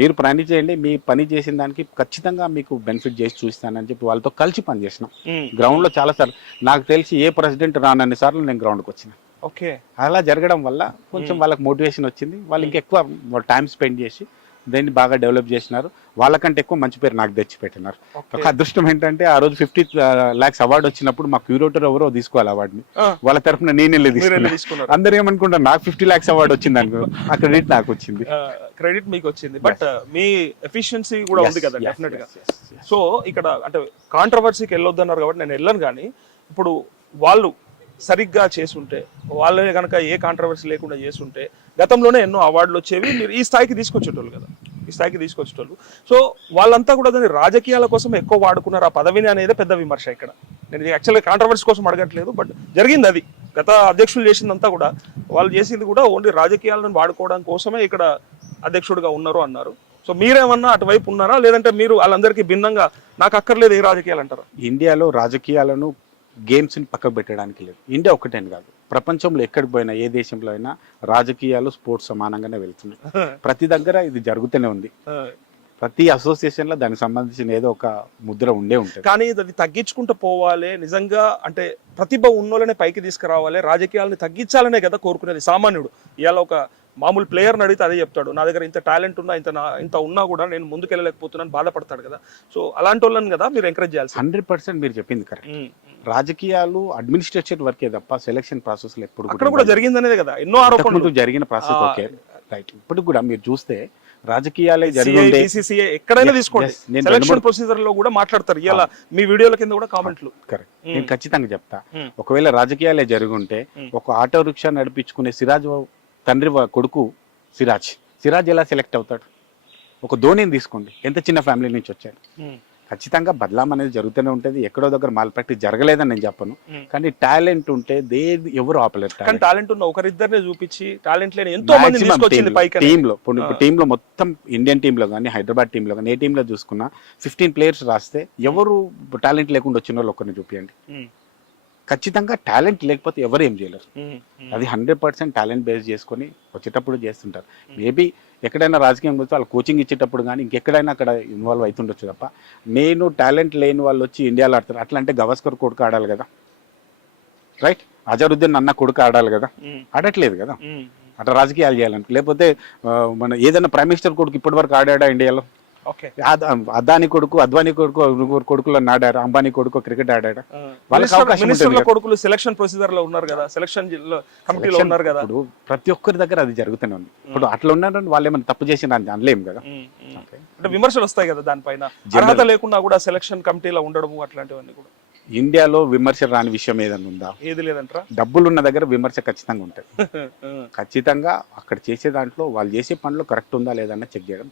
మీరు పని చేయండి, మీ పని చేసిన దానికి ఖచ్చితంగా మీకు బెనిఫిట్ చేసి చూస్తానని చెప్పి వాళ్ళతో కలిసి పని చేసినాం. గ్రౌండ్లో చాలాసార్లు నాకు తెలిసి ఏ ప్రెసిడెంట్ రానన్ని సార్లు నేను గ్రౌండ్కి వచ్చిన. ఓకే, అలా జరగడం వల్ల కొంచెం వాళ్ళకి మోటివేషన్ వచ్చింది. వాళ్ళు ఇంకెక్కువ టైం స్పెండ్ చేసి దాన్ని బాగా డెవలప్ చేసినారు. వాళ్ళకంటే ఎక్కువ మంచి పేరు నాకు తెచ్చి పెట్టినారు. ఒక అదృష్టం ఏంటంటే ఆ రోజు 50 lakhs అవార్డు వచ్చినప్పుడు మా క్యూరేటర్ ఎవరో తీసుకోవాలి అవార్డుని. వాళ్ళ తరఫున నేను తీసుకున్నాను. అందరూ ఏమనుకుంటారు నాకు 50 lakhs అవార్డు వచ్చింది అనుకో, ఆ క్రెడిట్ నాకు వచ్చింది. క్రెడిట్ మీకు వచ్చింది. బట్ మీ ఎఫిషియన్సీ కూడా ఉంది కదా డెఫినెట్ గా. సో ఇక్కడ అంటే కాంట్రవర్సీకి వెళ్ళొద్దన్నారు కాబట్టి నేను వెళ్ళను. కానీ ఇప్పుడు వాళ్ళు సరిగ్గా చేసుంటే, వాళ్ళే కనుక ఏ కాంట్రవర్సీ లేకుండా చేసుంటే గతంలోనే ఎన్నో అవార్డులు వచ్చేవి. మీరు ఈ స్థాయికి తీసుకొచ్చేటోళ్ళు కదా, ఈ స్థాయికి తీసుకొచ్చేటోళ్ళు. సో వాళ్ళంతా కూడా దాన్ని రాజకీయాల కోసం ఎక్కువ వాడుకున్నారు ఆ పదవిని అనేది పెద్ద విమర్శ ఇక్కడ. నేను యాక్చువల్గా కాంట్రవర్సీ కోసం అడగట్లేదు, బట్ జరిగింది అది. గత అధ్యక్షులు చేసిందంతా కూడా, వాళ్ళు చేసింది కూడా ఓన్లీ రాజకీయాలను వాడుకోవడం కోసమే ఇక్కడ అధ్యక్షుడిగా ఉన్నారు అన్నారు. సో మీరేమన్నా అటువైపు ఉన్నారా, లేదంటే మీరు వాళ్ళందరికీ భిన్నంగా నాకు అక్కర్లేదు ఏ రాజకీయాలు అంటారా? ఇండియాలో రాజకీయాలను గేమ్స్ని పక్కకు పెట్టడానికి లేదు. ఇండియా ఒక్కటేని కాదు, ప్రపంచంలో ఎక్కడికి పోయినా ఏ దేశంలో అయినా రాజకీయాలు స్పోర్ట్స్ సమానంగానే వెళ్తున్నాయి. ప్రతి దగ్గర ఇది జరుగుతూనే ఉంది. ప్రతి అసోసియేషన్లో దానికి సంబంధించిన ఏదో ఒక ముద్ర ఉండే ఉంటుంది. కానీ అది తగ్గించుకుంటూ పోవాలి నిజంగా. అంటే ప్రతిభ ఉన్నోళ్ళనే పైకి తీసుకురావాలి, రాజకీయాలని తగ్గించాలనే కదా కోరుకునేది సామాన్యుడు. ఇవాళ ఒక మామూలు ప్లేయర్ని అడిగితే అదే చెప్తాడు, నా దగ్గర ఇంత టాలెంట్ ఉన్నా, ఇంత ఉన్నా కూడా నేను ముందుకెళ్ళలేకపోతున్నాను బాధపడతాడు కదా. సో అలాంటి వాళ్ళని కదా మీరు ఎంకరేజ్ చేయాలి. 100% మీరు చెప్పింది కరెక్ట్. రాజకీయాలు అడ్మినిస్ట్రేషన్ వర్కే తప్ప సెలక్షన్ ప్రాసెస్ ఎప్పుడు అక్కడ కూడా జరిగిందనేది కదా ఎన్నో ఆరోపణలు జరిగిన ప్రాసెస్ ఓకే రైట్. ఇప్పుడు కూడా మీరు చూస్తే రాజకీయాలే జరిగింది, ఎక్కడైనా తీసుకోండి, సెలక్షన్ ప్రొసీజర్ లో కూడా మాట్లాడతారు. ఇలా మీ వీడియోల కింద కూడా కామెంట్లు. కరెక్ట్, నేను ఖచ్చితంగా చెప్తా. ఒకవేళ రాజకీయాలే జరుగుంటే ఒక ఆటో రిక్షా నడిపించుకునే సిరాజ్ తండ్రి కొడుకు సిరాజ్ ఎలా సెలెక్ట్ అవుతాడు? ఒక ధోనిని తీసుకోండి, ఎంత చిన్న ఫ్యామిలీ నుంచి వచ్చాడు. ఖచ్చితంగా బదలాం అనేది జరుగుతూనే ఉంటుంది. ఎక్కడో దగ్గర మాల్ ప్రాక్టీస్ జరగలేదని నేను చెప్పను, కానీ టాలెంట్ ఉంటే ఎవరు ఆపలేరు. కానీ టాలెంట్ ఉన్న ఒకరిద్దరినే చూపించి టాలెంట్ లేని ఎంతో మంది తీసుకొచ్చింది పైకి. టీంలో మొత్తం ఇండియన్ టీంలో కానీ హైదరాబాద్ టీంలో కానీ ఏ టీంలో చూసుకున్నా 15 players రాస్తే ఎవరు టాలెంట్ లేకుండా వచ్చిన వాళ్ళు ఒక్కరిని చూపించండి. ఖచ్చితంగా టాలెంట్ లేకపోతే ఎవరు ఏం చేయలేరు. అది 100% టాలెంట్ బేస్ చేసుకొని వచ్చేటప్పుడు చేస్తుంటారు. మేబీ ఎక్కడైనా రాజకీయం వచ్చి వాళ్ళు కోచింగ్ ఇచ్చేటప్పుడు కానీ ఇంకెక్కడైనా అక్కడ ఇన్వాల్వ్ అవుతుండొచ్చు తప్ప, నేను టాలెంట్ లేని వాళ్ళు వచ్చి ఇండియాలో ఆడతారు. అట్లా అంటే గవాస్కర్ కొడుకు ఆడాలి కదా, రైట్? అజరుద్దీన్ అన్న కొడుకు ఆడాలి కదా, ఆడట్లేదు కదా. అట్లా రాజకీయాలు చేయాలంటే, లేకపోతే మన ఏదైనా ప్రైమ్ మినిస్టర్ కొడుకు ఇప్పటి వరకు ఆడాడా ఇండియాలో? అదాని కొడుకు, అద్వానీ కొడుకులో ఆడారు, అంబానీ కొడుకు క్రికెట్ ఆడాడు. వాళ్ళకి అవకాశం కొడుకులు సెలక్షన్ ప్రొసీజర్ లో ఉన్నారు కదా, సెలక్షన్ కమిటీలో ఉన్నారు కదా. ఇప్పుడు ప్రతి ఒక్కరి దగ్గర అది జరుగుతూనే ఉంది. ఇప్పుడు అట్లా ఉన్నారని వాళ్ళు ఏమైనా తప్పు చేసిన అనలేము కదా. అంటే విమర్శలు వస్తాయి కదా దానిపైన, అర్హత లేకుండా కూడా సెలక్షన్ కమిటీలో ఉండడము అట్లాంటివన్నీ కూడా. ఇండియాలో విమర్శ రాని విషయం ఏదన్నా ఉందా? ఏది లేదంటారా? డబ్బులు ఉన్న దగ్గర విమర్శ ఖచ్చితంగా ఉంటుంది. ఖచ్చితంగా అక్కడ చేసే దాంట్లో వాళ్ళు చేసే పనిలో కరెక్ట్ ఉందా లేదన్నా చెక్ చేయడం.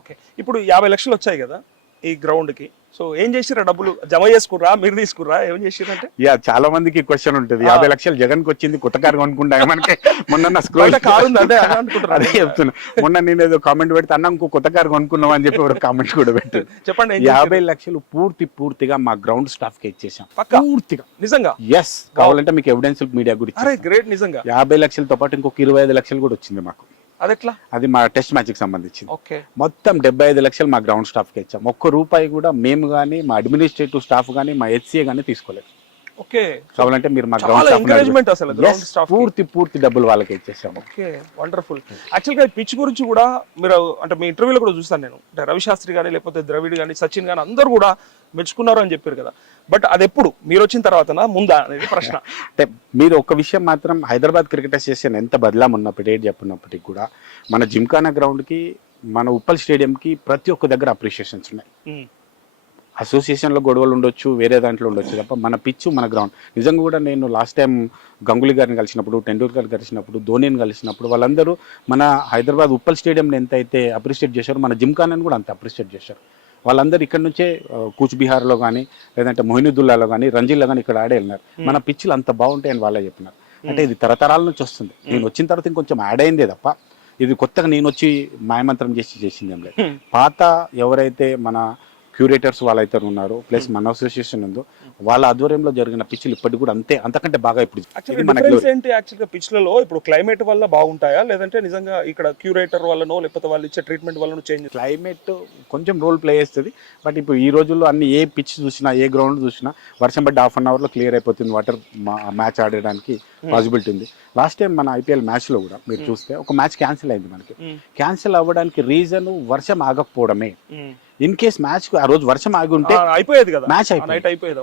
ఓకే, ఇప్పుడు 50 లక్షలు వచ్చాయి కదా ఈ గ్రౌండ్ కి. సో ఏం చేసిరా? డబ్బులు జమ చేసుకుర్రా, మీరు తీసుకుర్రా, ఏం చేసిరంటే? చాలా మందికి క్వశ్చన్ ఉంటుంది. 50 లక్షలు జగన్ కి వచ్చింది, కొత్త కారు కొనుక్కుంటా మనకి. మొన్న స్క్రోల్ అదే చెప్తున్నా. మొన్న నేను ఏదో కామెంట్ పెడితే అన్న ఇంకో కొత్త కారు కొనుక్కున్నాం అని చెప్పి ఒక కామెంట్ కూడా పెట్టారు. చెప్పండి. 50 లక్షలు పూర్తిగా మా గ్రౌండ్ స్టాఫ్ కి ఇచ్చేసాం. పూర్తిగా నిజంగా? ఎస్, కావాలంటే మీకు ఎవిడెన్స్ మీడియా గురించి. గ్రేట్, నిజంగా. 50 లక్షలతో పాటు ఇంకొక 25 లక్షలు కూడా వచ్చింది మాకు. అదెట్లా? అది మా టెస్ట్ మ్యాచ్ కి సంబంధించింది. మొత్తం 75 లక్షలు మా గ్రౌండ్ స్టాఫ్ కి ఇచ్చాం. ఒక్క రూపాయి కూడా మేము గానీ, మా అడ్మినిస్ట్రేటివ్ స్టాఫ్ గానీ, మా హెచ్సిఏ గానీ తీసుకోలేదు. ఓకే, కావాలంటే మీరు మా గ్రౌండ్ స్టాఫ్ పూర్తి డబ్బులు వాళ్ళకి ఇచ్చేసాము. Okay, wonderful. యాక్చువల్గా పిచ్ గురించి కూడా మీరు అంటే మీ ఇంటర్వ్యూలో కూడా చూస్తాను నేను, అంటే రవి శాస్త్రి కానీ, లేకపోతే ద్రవిడ్ కానీ, సచిన్ కానీ అందరూ కూడా మెచ్చుకున్నారు అని చెప్పారు కదా. బట్ అది ఎప్పుడు మీరు వచ్చిన తర్వాతనా ముందా అనేది ప్రశ్న. అంటే మీరు ఒక విషయం మాత్రం, హైదరాబాద్ క్రికెట్ అసోసియేషన్ ఎంత బదలాం ఉన్నప్పుడు ఏది చెప్పినప్పటికీ కూడా మన జిమ్ఖానా గ్రౌండ్ కి, మన ఉప్పల్ స్టేడియం కి ప్రతి ఒక్క దగ్గర అప్రిషియేషన్స్ ఉన్నాయి. అసోసియేషన్లో గొడవలు ఉండొచ్చు, వేరే దాంట్లో ఉండొచ్చు తప్ప మన పిచ్చు మన గ్రౌండ్. నిజంగా కూడా నేను లాస్ట్ టైం గంగూలీ గారిని కలిసినప్పుడు, టెండూల్కర్ కలిసినప్పుడు, ధోనీని కలిసినప్పుడు వాళ్ళందరూ మన హైదరాబాద్ ఉప్పల్ స్టేడియంని ఎంత అయితే అప్రిషియేట్ చేశారో మన జిమ్ఖానాని కూడా అంత అప్రిషియేట్ చేశారు. వాళ్ళందరూ ఇక్కడ నుంచే కూచ్ బిహార్లో కానీ లేదంటే మొహినుద్దుల్లాలో కానీ రంజీల్లో కానీ ఇక్కడ ఆడే వెళ్ళినారు. మన పిచ్చులు అంత బాగుంటాయని వాళ్ళే చెప్పినారు. అంటే ఇది తరతరాల నుంచి వస్తుంది. నేను వచ్చిన తర్వాత ఇంకొంచెం యాడ్ అయిందే తప్ప ఇది కొత్తగా నేను వచ్చి మాయమంత్రం చేసింది ఏం లేదు. పాత ఎవరైతే మన క్యూరేటర్స్ వాళ్ళైతే ఉన్నారో ప్లస్ మన అసోసియేషన్ ఉందో వాళ్ళ ఆధ్వర్యంలో జరిగిన పిచ్చులు ఇప్పటికి కూడా అంతే, అంతకంటే బాగా ఇప్పుడు ఏంటి యాక్చువల్గా పిచ్లలో ఇప్పుడు క్లైమేట్ వల్ల బాగుంటాయా లేదంటే నిజంగా ఇక్కడ క్యూరేటర్ వల్లనో లేకపోతే వాళ్ళు ఇచ్చే ట్రీట్మెంట్ వల్లనో చేంజ్? క్లైమేట్ కొంచెం రోల్ ప్లే చేస్తుంది. బట్ ఇప్పుడు ఈ రోజుల్లో అన్ని ఏ పిచ్ చూసినా ఏ గ్రౌండ్ చూసినా వర్షం పడ్డ హాఫ్ అన్ అవర్లో క్లియర్ అయిపోతుంది. వాటర్ మ్యాచ్ ఆడడానికి పాసిబిలిటీ ఉంది. లాస్ట్ టైం మన ఐపీఎల్ మ్యాచ్లో కూడా మీరు చూస్తే ఒక మ్యాచ్ క్యాన్సిల్ అయింది. మనకి క్యాన్సిల్ అవ్వడానికి రీజన్ వర్షం ఆగకపోవడమే. ఇన్ కేస్ మ్యాచ్ ఆ రోజు వర్షం ఆగి ఉంటే అయిపోయేది కదా, మ్యాచ్ అయిపోయేది.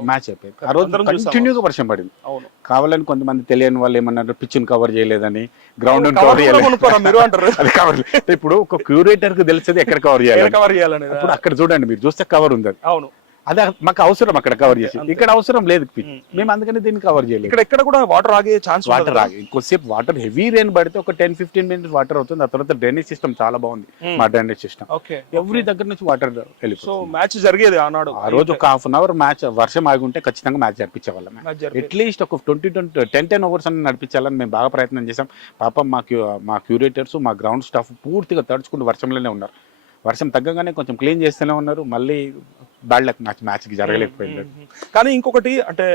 ఆ రోజు కంటిన్యూగా వర్షం పడింది. కావాలని కొంతమంది తెలియని వాళ్ళు ఏమన్నారు, పిచ్చుని కవర్ చేయలేదని, గ్రౌండ్ కవర్ చేయలేదు. అది కవర్ ఇప్పుడు ఒక క్యూరేటర్ కు తెలిసేది ఎక్కడ కవర్ చేయాలి. ఇప్పుడు అక్కడ చూడండి, మీరు చూస్తే కవర్ ఉంది. అవును, అదే మాకు అవసరం అక్కడ కవర్ చేసి, ఇక్కడ అవసరం లేదు. మేము అందుకని దీన్ని కవర్ చేయలేదు. ఇక్కడ కూడా వాటర్ ఆగే ఛాన్స్, వాటర్ ఆగే కొద్దిసేపు వాటర్ హెవీ రెయిన్ పడితే ఒక 10-15 మినిట్స్ వాటర్ అవుతుంది. ఆ తర్వాత డ్రైనేజ్ సిస్టమ్ చాలా బాగుంది. మా డ్రైనేజ్ సిస్టమ్ ఎవ్రీ దగ్గర నుంచి వాటర్ వెళ్ళిపోతుంది. సో మ్యాచ్ జరిగేది ఆనాడు. ఆ రోజు ఒక హాఫ్ అన్ అవర్ మ్యాచ్ వర్షం ఆగి ఉంటే ఖచ్చితంగా మ్యాచ్ జరిపించేవాళ్ళం. అట్లీస్ట్ ఒక 10 అవర్స్ అని నడిపించాలని మేము బాగా ప్రయత్నం చేసాం. పాపం మా క్యూరేటర్స్ మా గ్రౌండ్ స్టాఫ్ పూర్తిగా తడుచుకుంటూ వర్షంలోనే ఉన్నారు. వర్షం తగ్గగానే కొంచెం క్లీన్ చేస్తూనే ఉన్నారు. మళ్ళీ బ్యాడ్ లక్, మ్యాచ్కి జరగలేకపోయింది. కానీ ఇంకొకటి అంటే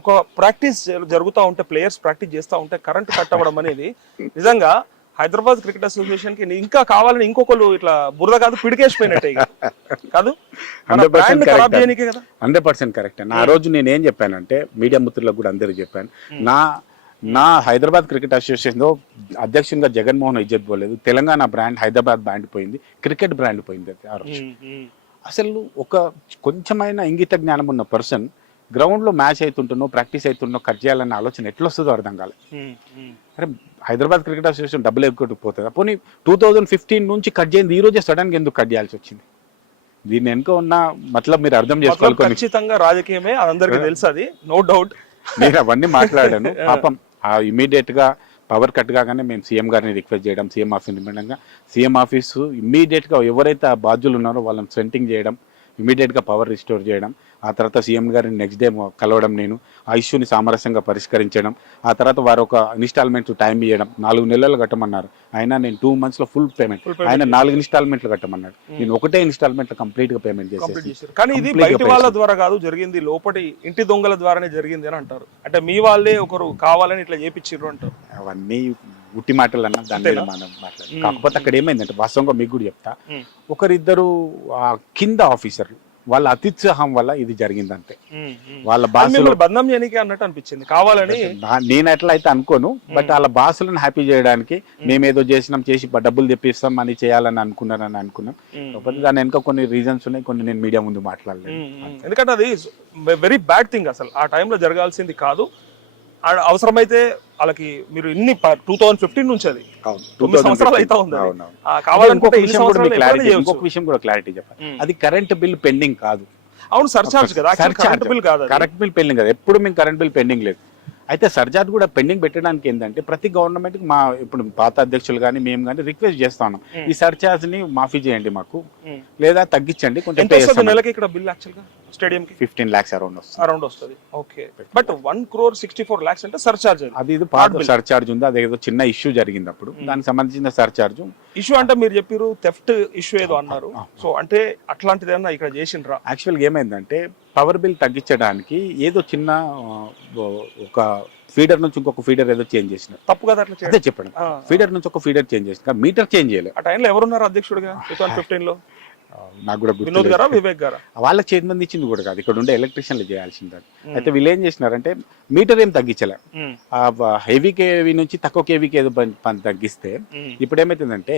ఒక ప్రాక్టీస్ జరుగుతూ ఉంటే, ప్లేయర్స్ ప్రాక్టీస్ చేస్తూ ఉంటే కరెంట్ కట్ అవ్వడం అనేది నిజంగా హైదరాబాద్ క్రికెట్ అసోసియేషన్ కి ఇంకా కావాలని ఇంకొకరు ఇట్లా బురద కాదు పిడికేసిపోయినట్టే కాదు, 100% కరెక్ట్. ఆ రోజు నేను ఏం చెప్పానంటే మీడియా మిత్రులకు కూడా అందరికీ చెప్పాను, నా హైదరాబాద్ క్రికెట్ అసోసియేషన్లో అధ్యక్షునిగా జగన్మోహన్ ఇజ్జత్ పోలేదు. తెలంగాణ బ్రాండ్ హైదరాబాద్ బ్రాండ్ పోయింది, క్రికెట్ బ్రాండ్ పోయింది. ఆ రోజు అసలు ఒక కొంచెమైనా ఇంగిత జ్ఞానం ఉన్న పర్సన్ గ్రౌండ్లో మ్యాచ్ అవుతుంటున్నో ప్రాక్టీస్ అవుతుంటో కట్ చేయాలన్న ఆలోచన ఎట్లా వస్తుందో అర్థం కాలేదు. అరే హైదరాబాద్ క్రికెట్ అసోసియేషన్ డబ్బులు ఎగ్గొట్టుకుపోతుంది. పోనీ 2015 నుంచి కట్ చేయండి, ఈ రోజే సడన్గా ఎందుకు కట్ చేయాల్సి వచ్చింది? దీని వెనుక ఉన్న మతలబ్ మీరు అర్థం చేసుకోవాలి. ఖచ్చితంగా రాజకీయమే, అందరికీ తెలుసు, అది నో డౌట్. నేను అవన్నీ మాట్లాడాను. పాపం ఇమీడియట్ గా పవర్ కట్ కాగానే మేము సీఎం గారిని రిక్వెస్ట్ చేయడం, సీఎం ఆఫీస్ ఇండిపెండెంట్గా సీఎం ఆఫీసు ఇమీడియట్ గా ఎవరైతే ఆ బాధ్యులు ఉన్నారో వాళ్ళని సెంటింగ్ చేయడం, ఇమీడియట్ గా పవర్ రిస్టోర్ చేయడం. ఆ తర్వాత సీఎం గారిని నెక్స్ట్ డే కలవడం, నేను ఆ ఇష్యూని సామరస్యంగా పరిష్కరించడం. ఆ తర్వాత వారు ఒక ఇన్స్టాల్మెంట్ టైం ఇవ్వడం, 4 నెలలు కట్టమన్నారు. అయినా నేను 2 months లో ఫుల్ పేమెంట్, ఆయన 4 ఇన్స్టాల్మెంట్లు కట్టమన్నాడు. నేను ఒకటే ఇన్స్టాల్మెంట్ కంప్లీట్ గా పేమెంట్ చేసేసాను. కానీ ఇది బయట వాళ్ళ ద్వారా కాదు జరిగింది, లోపటి ఇంటి దొంగల ద్వారానే జరిగింది అని అంటారు. అంటే మీ వాళ్ళే ఒకరు కావాలని ఇట్లా చేపించారు అంటారు. అవన్నీ ఉట్టి మాటలు అన్నా, దాని మీద మనం మాట్లాడాలి. కాకపోతే అక్కడ ఏమైందంటే వాస్తవంగా మీకు కూడా చెప్తా, ఒకరిద్దరు కింద ఆఫీసర్లు వాళ్ళ అత్యుత్సాహం వల్ల ఇది జరిగిందంటే, వాళ్ళ బాసులు బదనాం చేయడానికి అన్నట్టు అనిపించింది కావాలని. నేను ఎట్లా అయితే అనుకోను, బట్ వాళ్ళ బాసులను హ్యాపీ చేయడానికి మేమేదో చేసి డబ్బులు తెప్పిస్తాం అని చేయాలని అనుకున్నాం. కాకపోతే దాని వెనుక కొన్ని రీజన్స్ ఉన్నాయి, కొన్ని నేను మీడియా ముందు మాట్లాడలేదు. ఎందుకంటే అది వెరీ బ్యాడ్ థింగ్, అసలు ఆ టైంలో జరగాల్సింది కాదు. అవసరమైతే వాళ్ళకి మీరు ఇన్ని 2015 నుంచి అది 9 సంవత్సరాలు అయితే ఉంది. ఇంకొక విషయం కూడా క్లారిటీ చెప్పాలి, అది కరెంట్ బిల్ పెండింగ్ కాదు. అవును, సర్చార్జ్ కదా, కరెంట్ బిల్ కాదు. కరెంట్ బిల్ పెండింగ్ కాదు, ఎప్పుడు మేము కరెంట్ బిల్ పెండింగ్ లేదు. అయితే సర్చార్జ్ కూడా పెండింగ్ పెట్టడానికి ఏంటంటే ప్రతి గవర్నమెంట్ కి ఇప్పుడు పాత అధ్యక్షులు కానీ మేము కానీ రిక్వెస్ట్ చేస్తా ఉన్నాం, ఈ సర్చార్జ్ ని మాఫీ చేయండి మాకు, లేదా తగ్గించండి కొంచెం. నెలకి ఇక్కడ బిల్ యాక్చువల్గా స్టేడియం కి 15 lakhs అరౌండ్ వస్తుంది. ఓకే, బట్ 1,64 lakhs అంటే సర్చార్జ్. అది ఇది పాత సర్చార్జ్ ఉంది, అదేదో చిన్న ఇష్యూ జరిగింది అప్పుడు, దానికి సంబంధించిన సర్చార్జ్ ఇష్యూ. అంటే మీరు చెప్పారు థెఫ్ట్ ఇష్యూ ఏదో అన్నారు, సో అంటే అట్లాంటిది ఏమన్నా ఇక్కడ చేసిండ్రా? యాక్చువల్గా ఏమైందంటే పవర్ బిల్ తగ్గించడానికి ఏదో చిన్న ఒక ఫీడర్ నుంచి ఇంకొక ఫీడర్ ఏదో చేంజ్ చేసినారు. తప్పు కదా అట్లా? అదే చెప్పండి, ఫీడర్ నుంచి ఒక ఫీడర్ చేంజ్ చేసిన, మీటర్ చేంజ్ చేయలేదు. ఆ టైంలో ఎవరున్నారు అధ్యక్షుడిగా 2015 లో? నాకు కూడా వినోద్ గారా, వివేక్ గారా? వాళ్ళకి చేతి మంది ఇచ్చింది కూడా కాదు, ఇక్కడ ఉండే ఎలక్ట్రీషియన్లు చేయాల్సింది. అయితే వీళ్ళు ఏం చేసినారంటే మీటర్ ఏం తగ్గించలే, హెవీ కేవీ నుంచి తక్కువ కేవీకి ఏదో తగ్గిస్తే ఇప్పుడు ఏమైతుందంటే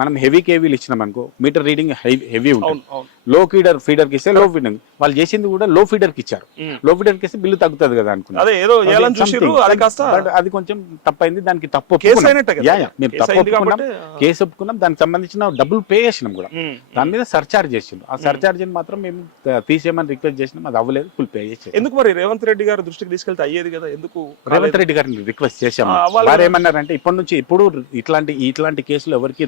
మనం హెవీ కేవీలు ఇచ్చినాం అనుకో మీటర్ రీడింగ్ హెవీ ఉంటుంది. అవును. లో ఫీడర్కి ఇస్తే లో ఫీడర్, వాళ్ళు చేసింది కూడా లో ఫీడర్కి ఇచ్చారు. లో ఫీడర్కి ఇస్తే బిల్లు తగ్గుతుంది కదా అనుకున్నాను. అదే ఏదో చేయాలని చూసిర్రు, అది కాస్త అది కొంచెం తప్పైంది. దానికి తప్పు కేసు అయినట్టే కదా. మేము తప్పు ఒప్పుకున్నాం, కేసు ఒప్పుకున్నాం. దానికి సంబంధించిన డబ్బులు పే చేసినాం కూడా. దాని మీద సర్చార్జ్ చేసిండు. ఆ సర్చార్జ్ మాత్రం మేము తీసేయమని రిక్వెస్ట్ చేసినాం, అది అవ్వలేదు, ఫుల్ పే చేసాం. ఎందుకు మరి రేవంత్ రెడ్డి గారు దృష్టికి తీసుకెళ్తే అయ్యేది కదా, ఎందుకు రేవంత్ రెడ్డి గారిని రిక్వెస్ట్ చేశాము. వారు ఏమన్నారంటే ఇప్పటి నుంచి ఇప్పుడు ఇట్లాంటి కేసులు ఎవరికి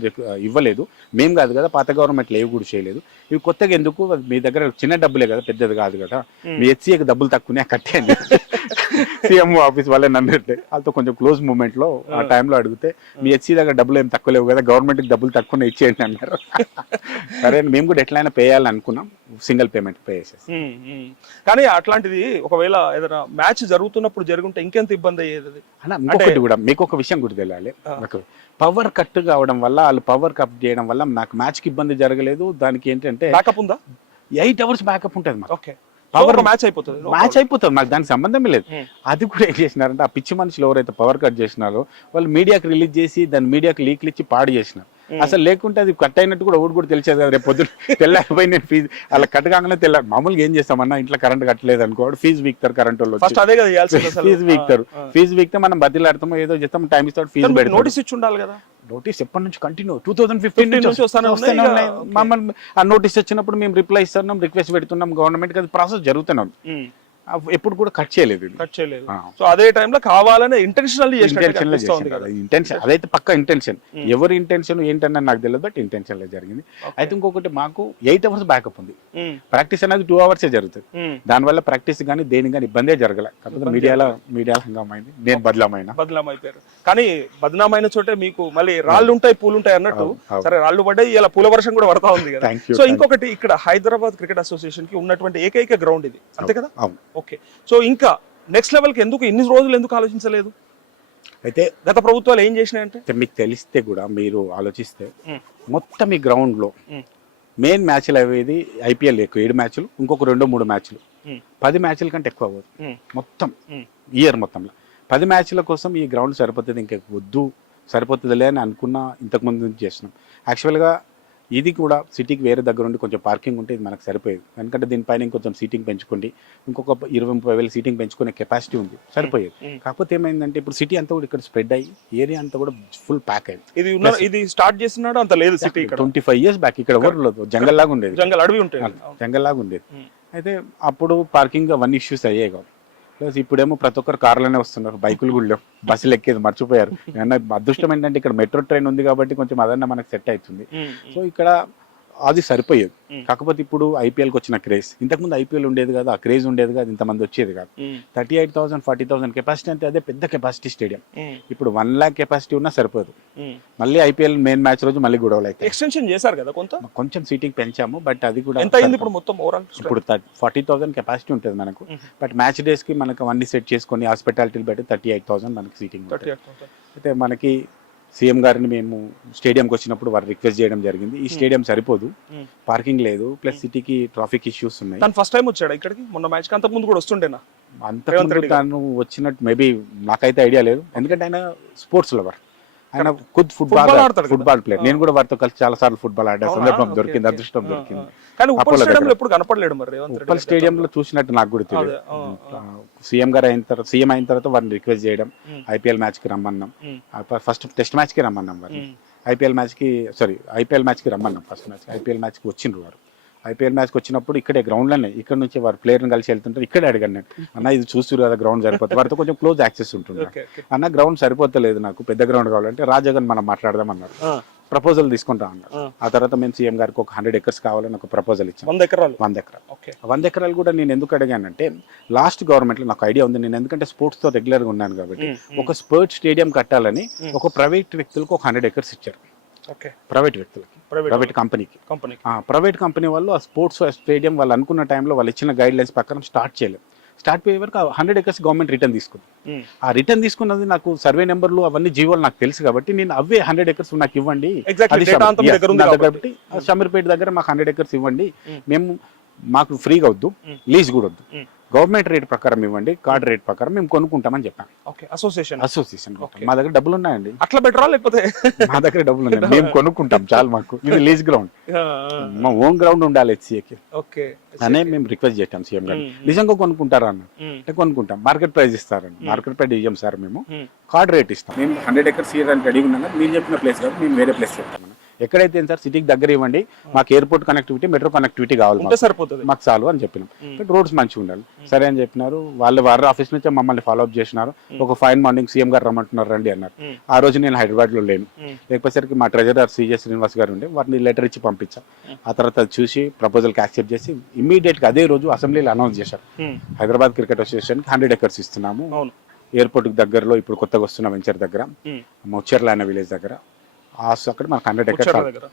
ఇవ్వలేదు, మేము కాదు కదా, పాత గవర్నమెంట్ ఏవి కూడా చేయలేదు, ఇవి కొత్తగా ఎందుకు, మీ దగ్గర చిన్న డబ్బులే కదా, పెద్దది కాదు కదా, మీ హెచ్సిఏకి డబ్బులు తక్కువనే కట్టేయండి. సీఎం ఆఫీస్ వాళ్ళే నన్ను వాళ్ళతో కొంచెం క్లోజ్ మూమెంట్ లో ఆ టైంలో అడిగితే మీ హెచ్సి దగ్గర డబ్బులు ఏం తక్కువ లేవు కదా, గవర్నమెంట్ కి డబ్బులు తక్కువనే ఇచ్చేయండి అన్నారు. సరే మేము కూడా ఎట్లయినా పే చేయాలని అనుకున్నాం, సింగిల్ పేమెంట్ పే చేసేసి. కానీ అట్లాంటిది ఒకవేళ ఏదైనా మ్యాచ్ జరుగుతున్నప్పుడు జరుగుంటే ఇంకెంత ఇబ్బంది అయ్యేది అన్న. ఇంకొకటి కూడా మీకు ఒక విషయం కూడా తెలియాలి, నాకు పవర్ కట్ కావడం వల్ల, వాళ్ళు పవర్ కట్ చేయడం వల్ల నాకు మ్యాచ్ కి ఇబ్బంది జరగలేదు. దానికి ఏంటంటే బ్యాకప్ ఉందా, 8 hours బ్యాకప్ ఉంటుంది మాకు. ఓకే, పవర్ మ్యాచ్ అయిపోతుంది, మాకు దానికి సంబంధమే లేదు. అది కూడా ఏం చేసినారంటే ఆ పిచ్చి మనుషులు ఎవరైతే పవర్ కట్ చేసినారో వాళ్ళు మీడియాకి రిలీజ్ చేసి దాని మీడియాకి లీక్లు ఇచ్చి పాడు చేసినారు. అసలు లేకుంటే అది కట్ అయినట్టు కూడా ఊడు కూడా తెలిసేది కదా. రేపు పొద్దున్న తెల్లారిపోయి నేను ఫీజు అలా కట్ కాగానే తెల్లారు. మామూలుగా ఏం చేస్తామన్నా, ఇంట్లో కరెంట్ కట్టలేదు అనుకో, ఫీజు వీక్తారు, కరెంట్ వాళ్ళు ఫీజు వీక్తే మనం బదిలాడతామో ఏదో చేస్తాం, టైం ఇస్తాడు, ఫీజు పెడతాం. నోటీస్ ఇచ్చి ఉండాలి కదా. నోటీస్ ఎప్పటి నుంచి కంటిన్యూ 2015 నుంచి మమ్మల్ని ఆ నోటీస్ వచ్చినప్పుడు మేము రిప్లై ఇస్తున్నాం, రిక్వెస్ట్ పెడుతున్నాం గవర్నమెంట్, అది ప్రాసెస్ జరుగుతున్నాం. ఎప్పుడు కూడా కట్ చేయలేదు. సో అదే టైంలో కావాలనే ఇంటెన్షన్ అదైతే పక్క ఇంటెన్షన్. ఎవరి ఇంటెన్షన్ ఏంటన్నా నాకు తెలియదు, బట్ ఇంటెన్షన్ లో జరిగింది. అయితే ఇంకొకటి మాకు 8 hours బ్యాకప్ ఉంది. ప్రాక్టీస్ అనేది 2 hours జరుగుతుంది. దానివల్ల ప్రాక్టీస్ కానీ దేని కానీ ఇబ్బందే జరగలే. కాకపోతే మీడియాలో హంగామైంది, నేను బదలామైపోయారు. కానీ బదనామైన చోటే మీకు మళ్ళీ రాళ్ళు ఉంటాయి, పూలు ఉంటాయి అన్నట్టు. సరే, రాళ్ళు పడ్డాయి, ఇలా పూల వర్షం కూడా పడతా ఉంది కదా. సో ఇంకొకటి, ఇక్కడ హైదరాబాద్ క్రికెట్ అసోసియేషన్ కి ఉన్నటువంటి ఏకైక గ్రౌండ్ ఇది, అంతే కదా? ఓకే, సో ఇంకా నెక్స్ట్ లెవెల్ కి ఎందుకు ఇన్ని రోజులు ఎందుకు ఆలోచించలేదు? అయితే గత ప్రభుత్వాలు ఏం చేసినాయంటే మీకు తెలిస్తే కూడా మీరు ఆలోచిస్తే మొత్తం ఈ గ్రౌండ్ లో మెయిన్ మ్యాచ్లు అవేది ఐపీఎల్ ఎక్కువ 7 మ్యాచ్లు, ఇంకొక 2-3 మ్యాచ్లు, 10 మ్యాచ్ల కంటే ఎక్కువ అవ్వదు మొత్తం ఇయర్ మొత్తంలో. 10 మ్యాచ్ల కోసం ఈ గ్రౌండ్ సరిపోతుంది, ఇంకా వద్దు సరిపోతుందిలే అని అనుకున్నా, ఇంతకుముందు నుంచి చేస్తున్నాం. యాక్చువల్గా ఇది కూడా సిటీకి వేరే దగ్గర ఉండి కొంచెం పార్కింగ్ ఉంటే ఇది మనకు సరిపోయేది. ఎందుకంటే దీనిపైన ఇంకొంచెం సీటింగ్ పెంచుకోండి, ఇంకొక 20-30 సీటింగ్ పెంచుకునే కెపాసిటీ ఉంది, సరిపోయేది. కాకపోతే ఏమైందంటే ఇప్పుడు సిటీ అంతా కూడా ఇక్కడ స్ప్రెడ్ అయ్యి ఏరియా అంతా కూడా ఫుల్ ప్యాక్ అయింది. ఇది స్టార్ట్ చేస్తున్నాడు అంత లేదు సిటీ. 25 years బ్యాక్ ఇక్కడ ఎవరు జంగల్ లాగా ఉండేది, జంగల్ లాగా ఉండేది. అయితే అప్పుడు పార్కింగ్ అవన్నీ ఇష్యూస్ అయ్యాయి కాదు. ప్లస్ ఇప్పుడేమో ప్రతి ఒక్కరు కార్లోనే వస్తున్నారు, బైకులు కూడా లేవు, బస్సులు ఎక్కేది మర్చిపోయారు. అదృష్టం ఏంటంటే ఇక్కడ మెట్రో ట్రైన్ ఉంది కాబట్టి కొంచెం అదన్నా మనకు సెట్ అవుతుంది. సో ఇక్కడ అది సరిపోయేది. కాకపోతే ఇప్పుడు ఐపీఎల్కి వచ్చిన క్రేజ్, ఇంతకుముందు ఐపీఎల్ ఉండేది కాదు, ఆ క్రేజ్ ఉండేది కాదు, ఇంతమంది వచ్చేది కాదు. 38,000 40,000 కెపాసిటీ అంటే అదే పెద్ద కెపాసిటీ స్టేడియం. ఇప్పుడు 1 lakh కెపాసిటీ ఉన్నా సరిపోదు. మళ్ళీ ఐపీఎల్ మెయిన్ మ్యాచ్ రోజు మళ్ళీ గొడవలు అయితే ఎక్స్టెన్షన్ చేశారు కదా, కొంచెం సీటింగ్ పెంచాము. బట్ అది కూడా ఎంత అయింది ఇప్పుడు మొత్తం ఓవరాల్? ఇప్పుడు 40,000 కెపాసిటీ ఉంటుంది మనకు. బట్ మ్యాచ్ డేస్ కి మనకు అవన్నీ సెట్ చేసుకొని హాస్పిటాలిటీలు పెట్టి 38,000 మనకి సీటింగ్. అయితే మనకి సీఎం గారిని మేము స్టేడియంకి వచ్చినప్పుడు వారు రిక్వెస్ట్ చేయడం జరిగింది, ఈ స్టేడియం సరిపోదు, పార్కింగ్ లేదు, ప్లస్ సిటీకి ట్రాఫిక్ ఇష్యూస్ ఉన్నాయి. ఫస్ట్ టైం వచ్చాడు ఇక్కడికి, మొన్న మ్యాచ్ అంతకు ముందు కూడా వస్తుండేనా? అంతకుముందు తాను వచ్చినట్టు మేబీ నాకైతే ఐడియా లేదు, ఎందుకంటే ఆయన స్పోర్ట్స్ లవర్, ఆయన ఖుద్ ఫుట్బాల్ ప్లేయర్. నేను కూడా వారితో కలిసి చాలా సార్లు ఫుట్బాల్ ఆడే సందర్భం దొరికింది, అదృష్టం దొరికింది. కానీ ఉప్పల్ స్టేడియంలో ఎప్పుడు కనపడలేడు మరి. ఉప్పల్ స్టేడియంలో చూసినట్టు నాకు కూడా తెలియదు. సీఎం గారు సీఎం అయిన తర్వాత వారిని రిక్వెస్ట్ చేయడం, ఐపీఎల్ మ్యాచ్ కి రమ్మన్నాం, ఫస్ట్ టెస్ట్ మ్యాచ్ కి రమ్మన్నాం వారిని, ఐపీఎల్ మ్యాచ్ కి రమ్మన్నాం. ఫస్ట్ మ్యాచ్ ఐపీఎల్ మ్యాచ్ కి వచ్చిండ్రు వారు. ఐపీఎల్ మ్యాచ్కి వచ్చినప్పుడు ఇక్కడే గ్రౌండ్లోనే, ఇక్కడ నుంచి వారు ప్లేయర్ని కలిసి వెళ్తుంటారు, ఇక్కడే అడిగాను నేను, అన్న ఇది చూస్తున్నారు కదా గ్రౌండ్ సరిపోతుంది, వారితో కొంచెం క్లోజ్ యాక్సెస్ ఉంటుంది, అన్న గ్రౌండ్ సరిపోతలేదు, నాకు పెద్ద గ్రౌండ్ కావాలంటే రాజగన్ మనం మాట్లాడదాం అన్నారు. ప్రపోజల్ తీసుకుంటాం అన్నారు. ఆ తర్వాత మేము సీఎం గారికి ఒక 100 acres కావాలని ఒక ప్రపోజల్ ఇచ్చాం. 100 ఎకరాలు 100 ఎకరాలు కూడా నేను ఎందుకు అడిగానంటే, లాస్ట్ గవర్నమెంట్ లో నాకు ఐడియా ఉంది, నేను ఎందుకంటే స్పోర్ట్స్ తో రెగ్యులర్ గా ఉన్నాను కాబట్టి, ఒక స్పోర్ట్స్ స్టేడియం కట్టాలని ఒక ప్రైవేట్ వ్యక్తులకు ఒక 100 acres ఇచ్చారు. ప్రైవేట్ వ్యక్తులకి, ప్రైవేట్ కంపెనీకి. ప్రైవేట్ కంపెనీ వాళ్ళు ఆ స్పోర్ట్స్ స్టేడియం వాళ్ళు అనుకున్న టైంలో వాళ్ళు ఇచ్చిన గైడ్ లైన్స్ ప్రకారం స్టార్ట్ చేయలేదు. స్టార్ట్ అయ్యే వరకు 100 acres గవర్నమెంట్ రిటర్న్ తీసుకుంది. ఆ రిటర్న్ తీసుకున్నది నాకు సర్వే నెంబర్లు అవన్నీ జీవోలు నాకు తెలుసు కాబట్టి, నేను అవే 100 acres నాకు ఇవ్వండి, కాబట్టి షమీర్పేట దగ్గర మాకు 100 acres ఇవ్వండి, మేము మాకు ఫ్రీగా వద్దు, లీజ్ కూడా వద్దు, గవర్నమెంట్ రేట్ ప్రకారం ఇవ్వండి, కార్డ్ రేట్ ప్రకారం మేము కొనుక్కుంటామని చెప్పాను. ఓకే, అసోసియేషన్ మా దగ్గర డబ్బులు ఉన్నాయండి, అట్లా బెటరా లేకపోతే మా దగ్గర డబ్బులు ఉన్నాయి, మేము కొనుక్కుంటాం చాలు, మాకు ఇది లీజ్ గ్రౌండ్, మా ఓన్ గ్రౌండ్ ఉండాలి హెచ్సిఏకి ఓకే అనే మేము రిక్వెస్ట్ చేస్తాం సీఎం గారు. నిజంగా కొనుక్కుంటారా అన్న అంటే కొనుక్కుంటాం, మార్కెట్ ప్రైస్ ఇస్తారండి, మార్కెట్ ప్రైస్ ఇవ్వం సార్, మేము కార్డ్ రేట్ ఇస్తాం. మేము 100 acres ఇవ్వడానికి రెడీగా ఉన్నాం, మీరు చెప్పిన ప్లేస్ కాదు, మేము వేరే ప్లేస్ చెప్తాం. ఎక్కడైతే సార్ సిటీకి దగ్గర ఇవ్వండి, మాకు ఎయిర్పోర్ట్ కనెక్టివిటీ, మెట్రో కనెక్టివిటీ కావాలి, సరిపోతుంది, మాకు చాలు అని చెప్పినాం. రోడ్స్ మంచిగా ఉండాలి సరే అని చెప్పినారు. వారి ఆఫీస్ నుంచి మమ్మల్ని ఫాలోఅప్ చేసినారు. ఒక ఫైన్ మార్నింగ్ సీఎం గారు రమ్మంటున్నారు రండి అన్నారు. ఆ రోజు నేను హైదరాబాద్ లో లేను, లేకపోతే మా ట్రెజరర్ సిజే శ్రీనివాస్ గారు ఉండే, వారిని లెటర్ ఇచ్చి పంపించాం. ఆ తర్వాత అది చూసి ప్రపోజల్కి యాక్సెప్ట్ చేసి ఇమ్మీడియట్ గా అదే రోజు అసెంబ్లీలో అనౌన్స్ చేశారు, హైదరాబాద్ క్రికెట్ అసోసియేషన్ 100 acres ఇస్తున్నాము, ఎయిర్పోర్ట్ దగ్గరలో ఇప్పుడు కొత్తగా వస్తున్న వెంచర్ దగ్గర, ముచ్చర్ల అనే విలేజ్ దగ్గర, అక్కడ మనకు 100 acres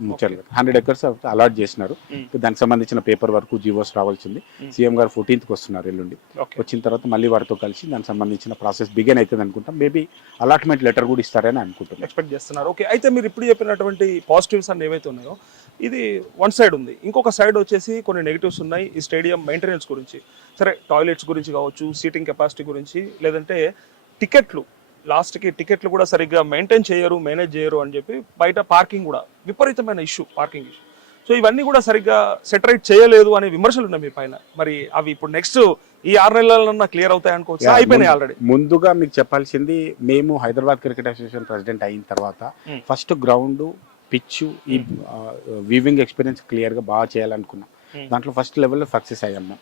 ముచ్చర్ల 100 acres అలాట్ చేసినారు. దానికి సంబంధించిన పేపర్ వర్క్ జీవోస్ రావాల్సింది. సీఎం గారు 14th వస్తున్నారు ఎల్లుండి. వచ్చిన తర్వాత మళ్ళీ వారితో కలిసి దానికి సంబంధించిన ప్రాసెస్ బిగిన్ అవుతుంది అనుకుంటాం. మేబీ అలాట్మెంట్ లెటర్ కూడా ఇస్తారని అనుకుంటున్నాం, ఎక్స్పెక్ట్ చేస్తున్నారు. ఓకే, అయితే మీరు ఇప్పుడు చెప్పినటువంటి పాజిటివ్స్ అన్ని ఏవైతే ఉన్నాయో ఇది వన్ సైడ్ ఉంది, ఇంకొక సైడ్ వచ్చేసి కొన్ని నెగిటివ్స్ ఉన్నాయి. ఈ స్టేడియం మెయింటెనెన్స్ గురించి, సరే టాయిలెట్స్ గురించి కావచ్చు, సీటింగ్ కెపాసిటీ గురించి, లేదంటే టికెట్లు, లాస్ట్కి టికెట్లు కూడా సరిగ్గా మెయింటైన్ చేయరు, మేనేజ్ చేయరు అని చెప్పి బయట పార్కింగ్ కూడా విపరీతమైన ఇష్యూ, పార్కింగ్ ఇష్యూ. సో ఇవన్నీ కూడా సరిగ్గా సెటరేట్ చేయలేదు అనే విమర్శలు ఉన్నాయి మీ పైన. మరి అవి ఇప్పుడు నెక్స్ట్ ఈ 6 నెలలన్నా క్లియర్ అవుతాయి అనుకోవచ్చు, అయిపోయినాయి ఆల్రెడీ. ముందుగా మీకు చెప్పాల్సింది, మేము హైదరాబాద్ క్రికెట్ అసోసియేషన్ ప్రెసిడెంట్ అయిన తర్వాత ఫస్ట్ గ్రౌండ్, పిచ్, ఈ వీవింగ్ ఎక్స్పీరియన్స్ క్లియర్ గా బాగా చేయాలనుకున్నాం. దాంట్లో ఫస్ట్ లెవెల్లో సక్సెస్ అయ్యాము.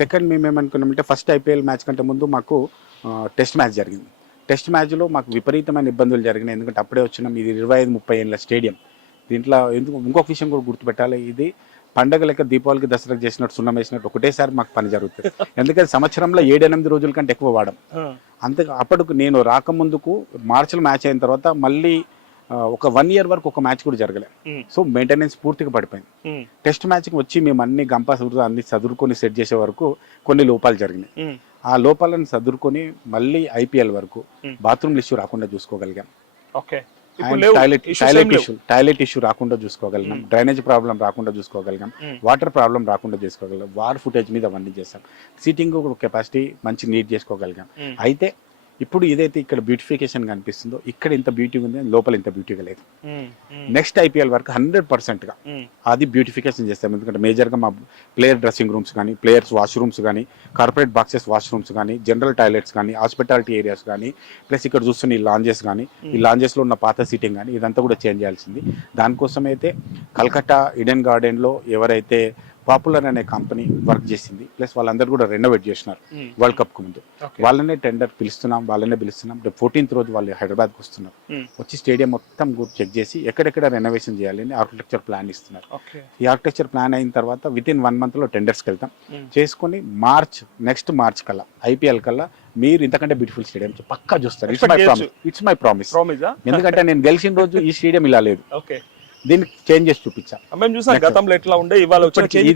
సెకండ్ మేము ఏమనుకున్నామంటే, ఫస్ట్ IPL మ్యాచ్ కంటే ముందు మాకు టెస్ట్ మ్యాచ్ జరిగింది. టెస్ట్ మ్యాచ్లో మాకు విపరీతమైన ఇబ్బందులు జరిగినాయి, ఎందుకంటే అప్పుడే వచ్చినాం, ఇది 25-30 ఏళ్ళ స్టేడియం. దీంట్లో ఎందుకు ఇంకొక విషయం కూడా గుర్తుపెట్టాలి, ఇది పండగ లెక్క దీపావళికి దసరాకి చేసినట్టు సున్నం వేసినట్టు ఒకటేసారి మాకు పని జరుగుతుంది. ఎందుకంటే సంవత్సరంలో 7-8 రోజుల కంటే ఎక్కువ వాడడం. అంతే అప్పటికి నేను రాకముందుకు మార్చిలో మ్యాచ్ అయిన తర్వాత మళ్ళీ ఒక 1 year వరకు ఒక మ్యాచ్ కూడా జరగలేదు. సో మెయింటెనెన్స్ పూర్తిగా పడిపోయింది. టెస్ట్ మ్యాచ్కి వచ్చి మేము అన్ని అన్ని చదువుకొని సెట్ చేసే వరకు కొన్ని లోపాలు జరిగినాయి. ఆ లోపాలను చదువుకొని మళ్ళీ IPL వరకు బాత్రూమ్ ఇష్యూ రాకుండా చూసుకోగలిగాం, టాయిలెట్ ఇష్యూ రాకుండా చూసుకోగలిగాం, డ్రైనేజ్ ప్రాబ్లం రాకుండా చూసుకోగలిగాం, వాటర్ ప్రాబ్లం రాకుండా చేసుకోగలిగాం, వార్ ఫుటేజ్ మీద అవన్నీ చేస్తాం, సీటింగ్ కెపాసిటీ మంచి నీట్ చేసుకోగలిగాం. అయితే ఇప్పుడు ఏదైతే ఇక్కడ బ్యూటిఫికేషన్ కనిపిస్తుందో, ఇక్కడ ఇంత బ్యూటీ ఉంది, లోపల ఇంత బ్యూటీగా లేదు. నెక్స్ట్ IPL వరకు 100% గా అది బ్యూటిఫికేషన్ చేస్తాం. ఎందుకంటే మేజర్గా మా ప్లేయర్ డ్రెస్సింగ్ రూమ్స్ కానీ, ప్లేయర్స్ వాష్రూమ్స్ కానీ, కార్పొరేట్ బాక్సెస్ వాష్రూమ్స్ కానీ, జనరల్ టాయిలెట్స్ కానీ, హాస్పిటాలిటీ ఏరియాస్ కానీ, ప్లస్ ఇక్కడ చూస్తున్న ఈ లాంజెస్ కానీ, ఈ లాంజెస్లో ఉన్న పాత సీటింగ్ కానీ, ఇదంతా కూడా చేంజ్ చేయాల్సింది. దానికోసం అయితే కల్కట్టా ఈడెన్ గార్డెన్లో ఎవరైతే పాపులర్ అనే కంపెనీ వర్క్ చేసింది, ప్లస్ వాళ్ళందరూ కూడా రెనోవేట్ చేసినారు వరల్డ్ కప్ కు ముందు. వాళ్ళనే టెండర్ పిలుస్తున్నాం, వాళ్ళనే పిలుస్తున్నాం. 14th రోజు వాళ్ళు హైదరాబాద్కి వస్తున్నారు. వచ్చి స్టేడియం మొత్తం చెక్ చేసి ఎక్కడెక్కడ రెనోవేషన్ చేయాలని ఆర్కిటెక్చర్ ప్లాన్ ఇస్తున్నారు. ఈ ఆర్కిటెక్చర్ ప్లాన్ అయిన తర్వాత వితిన్ 1 month లో టెండర్స్కి వెళ్తాం, చేసుకుని నెక్స్ట్ మార్చ్ కల్లా IPL కల్లా మీరు ఇంతకంటే బ్యూటిఫుల్ స్టేడియం పక్కా చూస్తారు. It's my promise. ఎందుకంటే నేను గెలిచిన రోజు ఈ స్టేడియం ఇలా లేదు, దీన్ని చేంజ్ చేసి చూపించాం. మేము చూసాం గతంలో ఎట్లా ఉండే, ఇవాళ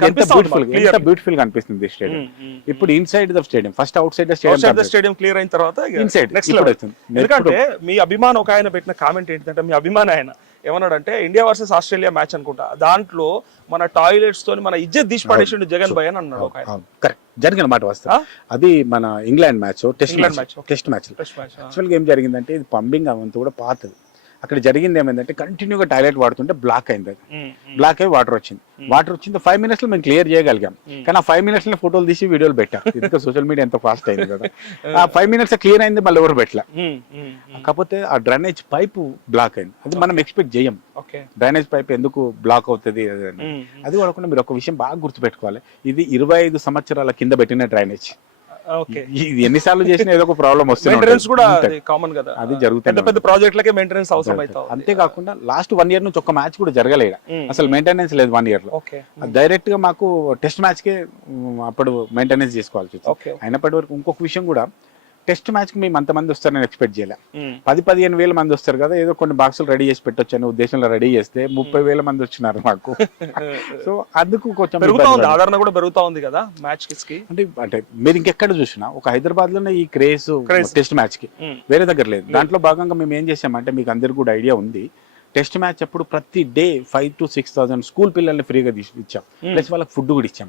ఎంత బ్యూటిఫుల్ గా అనిపిస్తుంది స్టేడియం. ఇప్పుడు inside the stadium, first out side the stadium clear అయిన తర్వాత ఇన్సైడ్ నెక్స్ట్ లెవెల్ అవుతుంది. ఎందుకంటే మీ అభిమానం ఒక ఆయన పెట్టిన కామెంట్ ఏంటంటే, మీ అభిమానం ఆయన ఏమన్నాడంటే, ఇండియా వర్సెస్ ఆస్ట్రేలియా మ్యాచ్ అనుకుంటా, దాంట్లో మన టాయిలెట్స్ తోని మన ఇజ్జత్ తీసి పడేసిండు జగన్ భయ్ అని అన్నాడు ఒక ఆయన. కరెక్ట్, జరిగిన మాట వస్తా. అది మన ఇంగ్లాండ్ మ్యాచ్, టెస్ట్ మ్యాచ్. యాక్చువల్గా ఏం జరిగిందంటే, ఇది పంపింగ్ అవంతా కూడా పాతది. అక్కడ జరిగింది ఏమైందంటే, కంటిన్యూగా టాయిలెట్ వాడుతుంటే బ్లాక్ అయింది. అది బ్లాక్ అయ్యి వాటర్ వచ్చింది. 5 minutes లో మేము క్లియర్ చేయగలిగాం. కానీ ఆ 5 minutes లో ఫోటోలు తీసి వీడియోలు పెట్టాం. ఎందుకంటే సోషల్ మీడియా ఎంత ఫాస్ట్ అయింది కదా. ఆ 5 minutes క్లియర్ అయింది, మళ్ళీ ఎవరు పెట్టలే. కాకపోతే ఆ డ్రైనేజ్ పైప్ బ్లాక్ అయింది. అది మనం ఎక్స్పెక్ట్ చేయం, డ్రైనేజ్ పైప్ ఎందుకు బ్లాక్ అవుతుంది అది కూడా. మీరు ఒక విషయం బాగా గుర్తుపెట్టుకోవాలి, ఇది 25 సంవత్సరాల కింద పెట్టిన డ్రైనేజ్. ఇది ఎన్నిసార్లు చేసినా ఏదో ఒక ప్రాబ్లం వస్తుంది, అది జరుగుతుంది. పెద్ద ప్రాజెక్టులకే మెయింటెనెన్స్ అవసరం అవుతుంది. అంతేకాకుండా లాస్ట్ 1 year నుంచి ఒక మ్యాచ్ కూడా జరగలేదు, అసలు మెయింటెనెన్స్ లేదు 1 year లో. డైరెక్ట్ గా మాకు టెస్ట్ మ్యాచ్ కే అప్పుడు మెయింటెనెన్స్ చేసుకోవాల్సి వచ్చింది. అయినప్పటి వరకు ఇంకొక విషయం కూడా, టెస్ట్ మ్యాచ్ కి మేము అంతమంది వస్తారని ఎక్స్పెక్ట్ చేయలే. 10-15 వేల మంది వస్తారు కదా, ఏదో కొన్ని బాక్సులు రెడీ చేసి పెట్టొచ్చు అనే ఉద్దేశంలో రెడీ చేస్తే 30,000 మంది వచ్చినారు మాకు. సో అందుకు కొంచెం ఆదరణ కూడా పెరుగుతా ఉంది కదా మ్యాచ్ కి. అంటే మీరు ఇంకెక్కడ చూసినా ఒక హైదరాబాద్ లోనే ఈ క్రేజ్ టెస్ట్ మ్యాచ్ కి, వేరే దగ్గర లేదు. దాంట్లో భాగంగా మేము ఏం చేసామంటే, మీకు అందరికి కూడా ఐడియా ఉంది, టెస్ట్ మ్యాచ్ అప్పుడు ప్రతి డే 5,000 to 6,000 స్కూల్ పిల్లల్ని ఫ్రీగా ఇచ్చాం, ప్లస్ వాళ్ళకి ఫుడ్ కూడా ఇచ్చాం,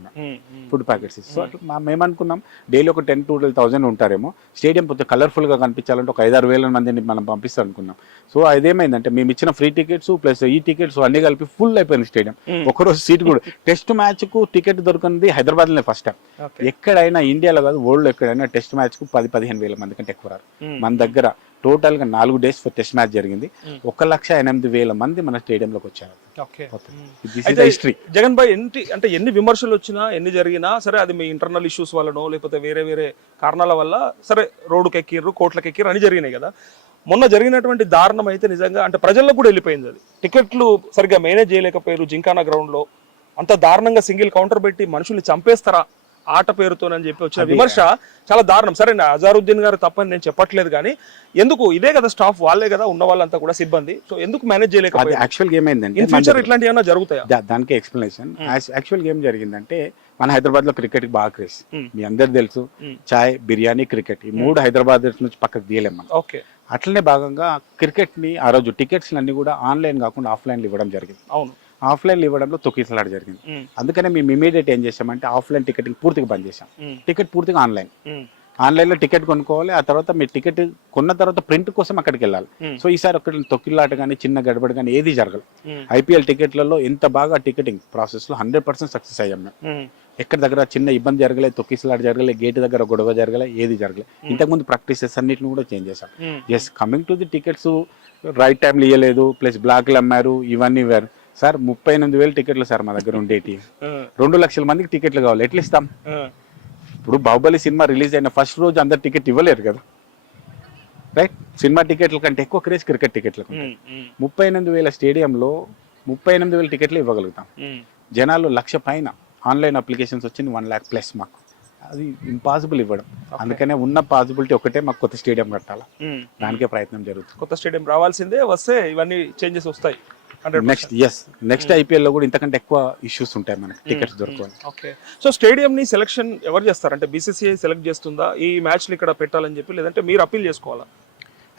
ఫుడ్ ప్యాకెట్స్. సో అట్లా మేము అనుకున్నాం డైలీ ఒక 10,000 to 12,000 ఉంటారేమో, స్టేడియం కొంచెం కలర్ఫుల్గా కనిపించాలంటే ఒక 5,000 to 6,000 మందిని మనం పంపిస్తాం అనుకున్నాం. సో అదేమైందంటే మేము ఇచ్చిన ఫ్రీ టికెట్స్ ప్లస్ ఈ టికెట్స్ అన్ని కలిపి ఫుల్ అయిపోయింది స్టేడియం. ఒకరోజు సీట్ కూడా టెస్ట్ మ్యాచ్ కు టికెట్ దొరికింది హైదరాబాద్లోనే ఫస్ట్ టైం. ఎక్కడైనా ఇండియాలో కాదు వరల్డ్ ఎక్కడైనా టెస్ట్ మ్యాచ్ కు 10,000-15,000 మంది కంటే ఎక్కువ రారు. మన దగ్గర టోటల్ గా 4 days టెస్ట్ మ్యాచ్ జరిగింది, 1,08,000 మంది మన స్టేడియంలోకి వచ్చారు. హిస్టరీ. జగన్ భాయ్ అంటే ఎన్ని విమర్శలు వచ్చినా ఎన్ని జరిగినా సరే, అది మీ ఇంటర్నల్ ఇష్యూస్ వల్లనో లేకపోతే వేరే వేరే కారణాల వల్ల సరే రోడ్డుకి ఎక్కిర్రు, కోట్లకి ఎక్కిర్రు అని జరిగినాయి కదా. మొన్న జరిగినటువంటి దారుణం అయితే నిజంగా అంటే ప్రజల్లో కూడా వెళ్ళిపోయింది. అది టికెట్లు సరిగ్గా మేనేజ్ చేయలేకపోయారు జింకానా గ్రౌండ్ లో, అంత దారుణంగా సింగిల్ కౌంటర్ పెట్టి మనుషుల్ని చంపేస్తారా ఆట పేరుతోనని చెప్పి వచ్చిన విమర్శ చాలా దారుణం. సరే అజారుద్దీన్ గారు తప్పని నేను చెప్పట్లేదు, కానీ ఎందుకు ఇదే కదా స్టాఫ్, వాళ్ళే కదా ఉన్న వాళ్ళంతా కూడా సిబ్బంది, సో ఎందుకు మేనేజ్ చేయలేకపోయారు? యాక్చువల్ గేమ్ ఏంటంటే ఇన్ ఫ్యూచర్ ఇట్లాంటి ఏమైనా జరుగుతాయా? దానికి ఎక్స్ప్లెనేషన్. యాక్చువల్ గేమ్ జరిగిందంటే మన హైదరాబాద్ లో క్రికెట్ కి బాగా క్రేజ్, మీ అందరు తెలుసు. చాయ్, బిర్యానీ, క్రికెట్ ఈ 3 హైదరాబాద్ నుంచి పక్కకు తీయలేం మనం. ఓకే. అట్లనే భాగంగా క్రికెట్ ని ఆ రోజు టికెట్స్ అన్ని కూడా ఆన్లైన్ కాకుండా ఆఫ్లైన్ ఇవ్వడం జరిగింది. అవును, ఆఫ్లైన్ ఇవ్వడంలో తొక్కిసలాట జరిగింది. అందుకనే మేము ఇమీడియట్ ఏం చేసామంటే ఆఫ్లైన్ టికెటింగ్ పూర్తిగా బంద్ చేసాం. టికెట్ పూర్తిగా ఆన్లైన్లో టికెట్ కొనుక్కోవాలి. ఆ తర్వాత మీరు టికెట్ కొన్న తర్వాత ప్రింట్ కోసం అక్కడికి వెళ్ళాలి. సో ఈసారి అక్కడ తొక్కిలాట కానీ చిన్న గడబడి కానీ ఏది జరగదు. ఐపీఎల్ టికెట్లలో ఎంత బాగా టికెటింగ్ ప్రాసెస్ లో 100% సక్సెస్ అయ్యాం మేము. ఎక్కడ దగ్గర చిన్న ఇబ్బంది జరగలేదు, తొక్కిసలాట జరగలేదు, గేట్ దగ్గర గొడవ జరగలేదు, ఏది జరగలేదు. ఇంతకుముందు ప్రాక్టీసెస్ అన్నిటిని కూడా చేంజ్ చేశాం. Yes, coming to the tickets right టైంలో ఇవ్వలేదు, ప్లస్ బ్లాక్లు అమ్మారు, ఇవన్నీ వేరు. సార్ 38,000 టికెట్లు సార్ మా దగ్గర ఉండేటి. 2 లక్షల మందికి టికెట్లు కావాలి, ఎట్లా ఇస్తాం? ఇప్పుడు బాహుబలి సినిమా రిలీజ్ అయిన ఫస్ట్ రోజు అందరు టికెట్ ఇవ్వలేరు కదా, రైట్? సినిమా టికెట్ల కంటే ఎక్కువ క్రేజ్ క్రికెట్ టికెట్లకు. 38,000 స్టేడియంలో 38,000 టికెట్లు ఇవ్వగలుగుతాం. జనాలు 1,00,000 పైన ఆన్లైన్ అప్లికేషన్స్ వచ్చింది, 1 lakh ప్లస్. మాకు అది ఇంపాసిబుల్ ఇవ్వడం. అందుకనే ఉన్న పాసిబిలిటీ ఒకటే, మాకు కొత్త స్టేడియం కట్టాలా, దానికే ప్రయత్నం జరుగుతుంది. కొత్త స్టేడియం రావాల్సిందే, వస్తే ఇవన్నీ చేంజెస్ వస్తాయి. నెక్స్ట్ ఐపీఎల్ లో కూడా ఇంతకంటే ఎక్కువ ఇష్యూస్ ఉంటాయి మనకి టికెట్స్ దొరకవాలి. ఓకే. సో స్టేడియం ని సెలక్షన్ ఎవరు చేస్తారు? అంటే బీసీసీఐ సెలెక్ట్ చేస్తుందా ఈ మ్యాచ్లు ఇక్కడ పెట్టాలని చెప్పి, లేదంటే మీరు అప్పీల్ చేసుకోవాలా?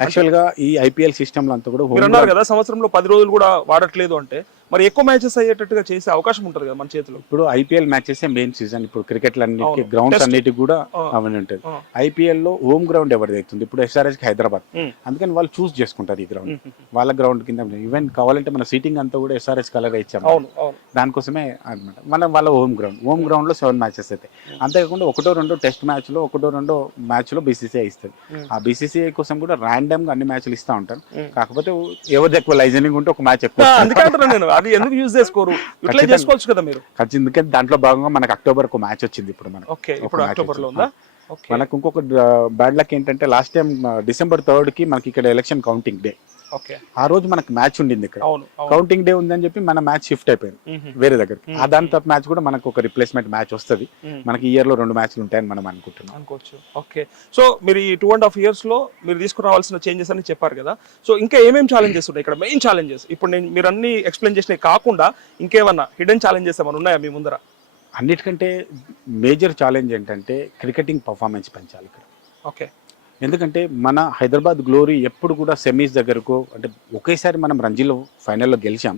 యాక్చువల్ గా ఈ ఐపీఎల్ సిస్టమ్ లో అంతా కూడా మీరు అన్నారు కదా సంవత్సరంలో 10 రోజులు కూడా వాడట్లేదు అంటే, మరి ఎక్కువ మ్యాచెస్ అయ్యేటట్టుగా చేసే అవకాశం ఉంటుంది కదా మన చేతిలో. ఇప్పుడు ఐపీఎల్ మ్యాచెస్ మెయిన్ సీజన్. ఇప్పుడు క్రికెట్ అన్నిటికీ గ్రౌండ్స్ అన్నిటికి కూడా అవన్నీ ఉంటుంది. ఐపీఎల్ లో హోమ్ గ్రౌండ్ ఎవరిది అవుతుంది? ఇప్పుడు ఎస్ఆర్ఎస్ కి హైదరాబాద్, అందుకని వాళ్ళు చూస్ చేసుకుంటారు ఈ గ్రౌండ్. వాళ్ళ గ్రౌండ్ కింద ఈవెన్ కావాలంటే మన సీటింగ్ అంతా కూడా ఎస్ఆర్ఎస్ కలర్ ఇచ్చాము, దానికోసమే అనమాట. వాళ్ళ హోమ్ గ్రౌండ్ లో 7 మ్యాచెస్ అవుతాయి. అంతేకాకుండా 1-2 టెస్ట్ మ్యాచ్ లో 1-2 మ్యాచ్ లో బీసీసీఐ ఇస్తుంది. ఆ బీసీసీఐ కోసం కూడా ర్యాండమ్ గా అన్ని మ్యాచ్లు ఇస్తా ఉంటాను. కాకపోతే ఎవరిది ఎక్కువ లైజనింగ్ ఉంటే ఒక మ్యాచ్ ఎక్కువ. నేను అది ఎందుకు యూజ్ చేసుకోరు, ఇట్లా చేసుకోవచ్చు కదా మీరు. ఎందుకంటే దాంట్లో భాగంగా మనకు అక్టోబర్ ఒక మ్యాచ్ వచ్చింది. ఇప్పుడు మనకు ఇంకొక బ్యాడ్ లక్ ఏంటంటే లాస్ట్ టైం December 3rd కి మనకి ఇక్కడ ఎలక్షన్ కౌంటింగ్ డే. ఆ రోజు మనకు మ్యాచ్ ఉండింది ఇక్కడ, కౌంటింగ్ డే ఉందని చెప్పి మన మ్యాచ్ షిఫ్ట్ అయిపోయింది వేరే దగ్గరికి. ఆ దాని తర్వాత మ్యాచ్ కూడా మనకు ఒక రిప్లేస్మెంట్ మ్యాచ్ వస్తుంది. మనకి ఇయర్ లో 2 మ్యాచ్లు ఉంటాయని మనం అనుకోవచ్చు. ఓకే. సో మీరు ఈ 2.5 years లో మీరు తీసుకురావాల్సిన చేంజెస్ అని చెప్పారు కదా. సో ఇంకా ఏమేమి ఛాలెంజెస్ ఉన్నాయి ఇక్కడ? మెయిన్ ఛాలెంజెస్ ఇప్పుడు మీరు అన్ని ఎక్స్ప్లెయిన్ చేసినవి కాకుండా ఇంకేమన్నా హిడెన్ ఛాలెంజెస్ ఏమైనా ఉన్నాయా మీ ముందర? అన్నిటికంటే మేజర్ ఛాలెంజ్ ఏంటంటే క్రికెటింగ్ పర్ఫార్మెన్స్ పెంచాలి ఇక్కడ. ఓకే. ఎందుకంటే మన హైదరాబాద్ గ్లోరీ ఎప్పుడు కూడా సెమీస్ దగ్గరకు, అంటే ఒకేసారి మనం రంజీలో ఫైనల్లో గెలిచాం,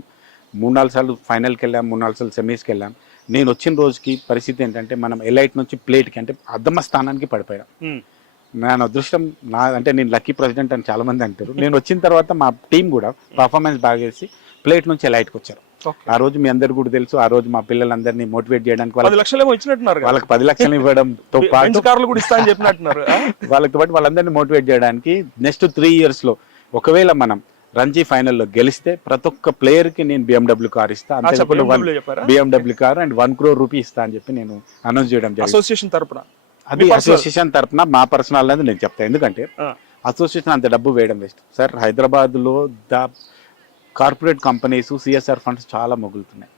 3-4 సార్లు ఫైనల్కి వెళ్ళాం, 3-4 సార్లు సెమీస్కి వెళ్ళాం. నేను వచ్చిన రోజుకి పరిస్థితి ఏంటంటే మనం ఎలైట్ నుంచి ప్లేట్కి అంటే అద్దమ్మ స్థానానికి పడిపోయాం. నా అదృష్టం అంటే నేను లక్కీ ప్రెసిడెంట్ అని చాలా మంది అంటారు. నేను వచ్చిన తర్వాత మా టీం కూడా పర్ఫార్మెన్స్ బాగా చేసి ప్లేట్ నుంచి ఎలైట్కి వచ్చారు. ఆ రోజు మీ అందరు కూడా తెలుసు, ఆ రోజు మా పిల్లలందరినీ మోటివేట్ చేయడానికి వాళ్ళకి 10 లక్షలు ఇవ్వడంతో పాటు వాళ్ళతో పాటు వాళ్ళందరినీ మోటివేట్ చేయడానికి నెక్స్ట్ 3 years లో ఒకవేళ మనం రంజీ ఫైనల్లో గెలిస్తే ప్రతి ఒక్క ప్లేయర్ కి నేను BMW కార్ ఇస్తా, అంతేకాకుండా BMW car and 1 crore rupee ఇస్తా అని చెప్పి నేను అనౌన్స్ చేయడం జరిగింది. అసోసియేషన్ తరపున మా పర్సనల్ అనేది నేను చెప్తాను. ఎందుకంటే అసోసియేషన్ అంత డబ్బు వేయడం వేస్ట్ సార్. హైదరాబాద్ లో కార్పొరేట్ కంపెనీస్ CSR ఫండ్స్ చాలా మొగులుతున్నాయి.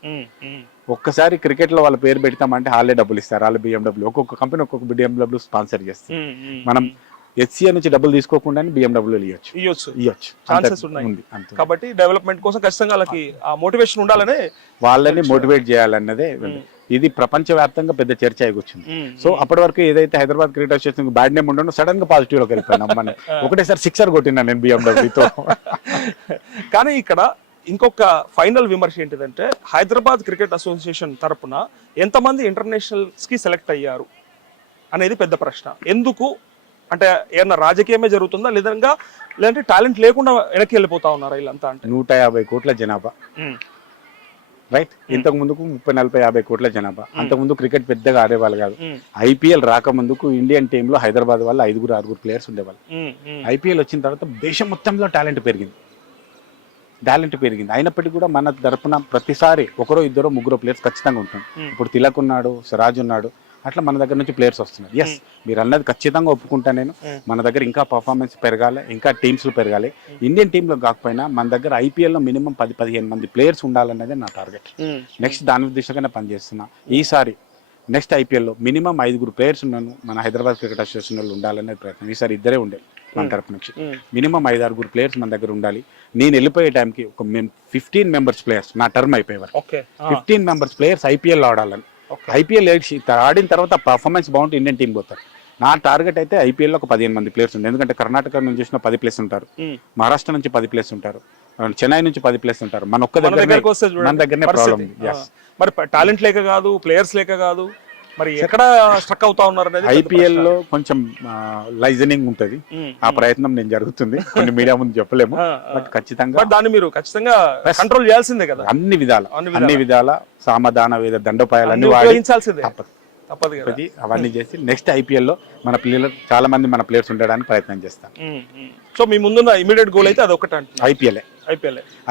ఒక్కసారి క్రికెట్ లో వాళ్ళ పేరు పెడతామంటే వాళ్ళే డబ్బులు ఇస్తారు, వాళ్ళ BMW. ఒక్కొక్క కంపెనీ ఒక్కొక్క BMW స్పాన్సర్ చేస్తారు. మనం HCA నుంచి డబ్బులు తీసుకోకుండానే BMW ఇవ్వచ్చు. కాబట్టి డెవలప్మెంట్ కోసం ఖచ్చితంగా వాళ్ళకి ఆ మోటివేషన్ ఉండాలనే వాళ్ళని మోటివేట్ చేయాలన్నదే. ఇది ప్రపంచవ్యాప్తంగా పెద్ద చర్చ వచ్చింది. సో అప్పటి వరకు ఏదైతే Hyderabad cricket association bad name ఉండో సడన్ గా పాజిటివ్ లోకి వెళ్ళిపోయినా. ఒకటేసారి 6 కొట్టినా నేను BMW తో. కానీ ఇక్కడ ఇంకొక ఫైనల్ విమర్శ ఏంటిదంటే హైదరాబాద్ క్రికెట్ అసోసియేషన్ తరపున ఎంతమంది ఇంటర్నేషనల్స్కి సెలెక్ట్ అయ్యారు అనేది పెద్ద ప్రశ్న. ఎందుకు అంటే ఏమన్నా రాజకీయమే జరుగుతుందా లేదంటే టాలెంట్ లేకుండా వెనక్కి వెళ్ళిపోతా ఉన్నారా వీళ్ళంతా అంటే? 150 కోట్ల జనాభా, రైట్. ఇంతకు ముందుకు 30-40-50 కోట్ల జనాభా. అంతకుముందు క్రికెట్ పెద్దగా ఆడేవాళ్ళు కాదు. ఐపీఎల్ రాకముందుకు ఇండియన్ టీంలో హైదరాబాద్ వాళ్ళు 5-6 ప్లేయర్స్ ఉండేవాళ్ళు. ఐపీఎల్ వచ్చిన తర్వాత దేశం మొత్తంలో టాలెంట్ పెరిగింది. అయినప్పటికీ కూడా మన తరపున ప్రతిసారి ఒకరో ఇద్దరు ముగ్గురు ప్లేయర్స్ ఖచ్చితంగా ఉంటాం. ఇప్పుడు తిలక్ ఉన్నాడు, సిరాజ్ ఉన్నాడు, అట్లా మన దగ్గర నుంచి ప్లేయర్స్ వస్తున్నారు. ఎస్, మీరు అన్నది ఖచ్చితంగా ఒప్పుకుంటా నేను. మన దగ్గర ఇంకా పర్ఫార్మెన్స్ పెరగాలి, ఇంకా టీమ్స్ పెరగాలి. ఇండియన్ టీంలో కాకపోయినా మన దగ్గర ఐపీఎల్లో మినిమం 10-15 మంది ప్లేయర్స్ ఉండాలన్నది నా టార్గెట్. నెక్స్ట్ దాని దిశగానే పనిచేస్తున్నా. ఈసారి నెక్స్ట్ ఐపీఎల్లో మినిమం 5 ప్లేయర్స్ ఉన్నాను మన హైదరాబాద్ క్రికెట్ అసోసియేషన్ వాళ్ళు ఉండాలనే ప్రయత్నం. ఈసారి ఇద్దరే ఉండే మన తరపు నుంచి. మినిమం 5-6 ప్లేయర్స్ మన దగ్గర ఉండాలి. నేను వెళ్ళిపోయే టైంకి ఒక 15 మెంబర్స్ ప్లేయర్స్ నా టర్మ్ అయిపోయేవారు. 15 మెంబర్స్ ప్లేయర్స్ ఐపీఎల్ ఆడాలని. ఐపీఎల్ ఆడిన తర్వాత పర్ఫార్మెన్స్ బాగుంటే ఇండియన్ టీం పోతారు. నా టార్గెట్ అయితే ఐపీఎల్లో ఒక 15 మంది ప్లేయర్స్ ఉంది. ఎందుకంటే కర్ణాటక నుంచి చూసిన 10 ప్లేస్ ఉంటారు, మహారాష్ట్ర నుంచి 10 ప్లేస్ ఉంటారు, చెన్నై నుంచి 10 ప్లేస్ ఉంటారు. మన దగ్గరనే ప్రాబ్లం. మరి టాలెంట్ లేక కాదు, ప్లేయర్స్ లేక కాదు, మరి ఎక్కడ స్ట్రక్ అవుతా ఉన్నారు అనేది ఐపీఎల్ లో కొంచెం లైజనింగ్ ఉంటది. ఆ ప్రయత్నం నేను జరుగుతుంది. కొన్ని మీడియా ముందు చెప్పలేము, బట్ ఖచ్చితంగా దాన్ని మీరు ఖచ్చితంగా కంట్రోల్ చేయాల్సిందే కదా. అన్ని విధాల సామధాన వేద దండోపాయాలన్నీ వాడించాల్సిందే, తప్పదు కదా. అవన్నీ చేసి నెక్స్ట్ ఐపీఎల్ లో మన పిల్లలు చాలా మంది మన ప్లేయర్స్ ఉండడానికి ప్రయత్నం చేస్తాం. సో మీ ముందున్న ఇమీడియట్ గోల్ అయితే అదొకటి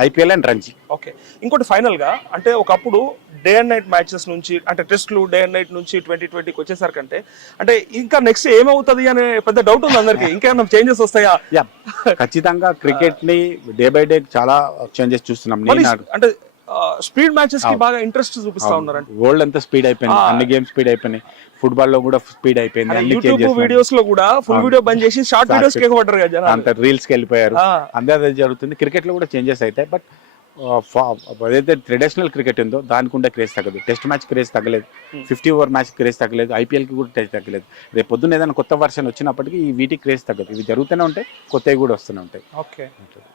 ఐపీఎల్ అండ్ రంజీ. ఓకే, ఇంకోటి ఫైనల్ గా అంటే ఒకప్పుడు డే అండ్ నైట్ మ్యాచెస్ నుంచి అంటే టెస్ట్లు డే అండ్ నైట్ నుంచి 2020కి వచ్చేసరికి అంటే ఇంకా నెక్స్ట్ ఏమవుతుంది అనే పెద్ద డౌట్ ఉంది అందరికి. ఇంకేమైనా చేంజెస్ వస్తాయా? ఖచ్చితంగా క్రికెట్ ని డే బై డే చాలా చేంజెస్ చూస్తున్నాం. అంటే స్పీడ్ మ్యాచెస్ కి బాగా ఇంట్రెస్ట్ చూపిస్తా ఉన్నారు. వరల్డ్ అంతా స్పీడ్ అయిపోయింది, అన్ని గేమ్స్ స్పీడ్ అయిపోయినాయి. ఫుట్బాల్ లో కూడా స్పీడ్ అయిపోయింది. యూట్యూబ్ వీడియోస్ లో కూడా ఫుల్ వీడియో బంద్ చేసి షార్ట్ వీడియోస్ కి ఎగబడ్డారు కదా, అంత రీల్స్ కి వెళ్ళిపోయారు. అందరూ జరుగుతుంది. క్రికెట్ లో కూడా చేంజెస్ అవుతాయి. బట్ ఏదైతే ట్రెడిషనల్ క్రికెట్ ఉందో దానికి ఉండే క్రేజ్ తగ్గదు. టెస్ట్ మ్యాచ్ క్రేజ్ తగ్గలేదు, 50 ఓవర్ మ్యాచ్ క్రేజ్ తగ్గలేదు, ఐపీఎల్ కి కూడా క్రేజ్ తగ్గలేదు. రేపు పొద్దున్న ఏదైనా కొత్త వర్షన్ వచ్చినప్పటికీ ఈ వీటికి క్రేజ్ తగ్గదు. ఇవి జరుగుతూనే ఉంటాయి, కొత్తవి కూడా వస్తూనే ఉంటాయి. ఓకే,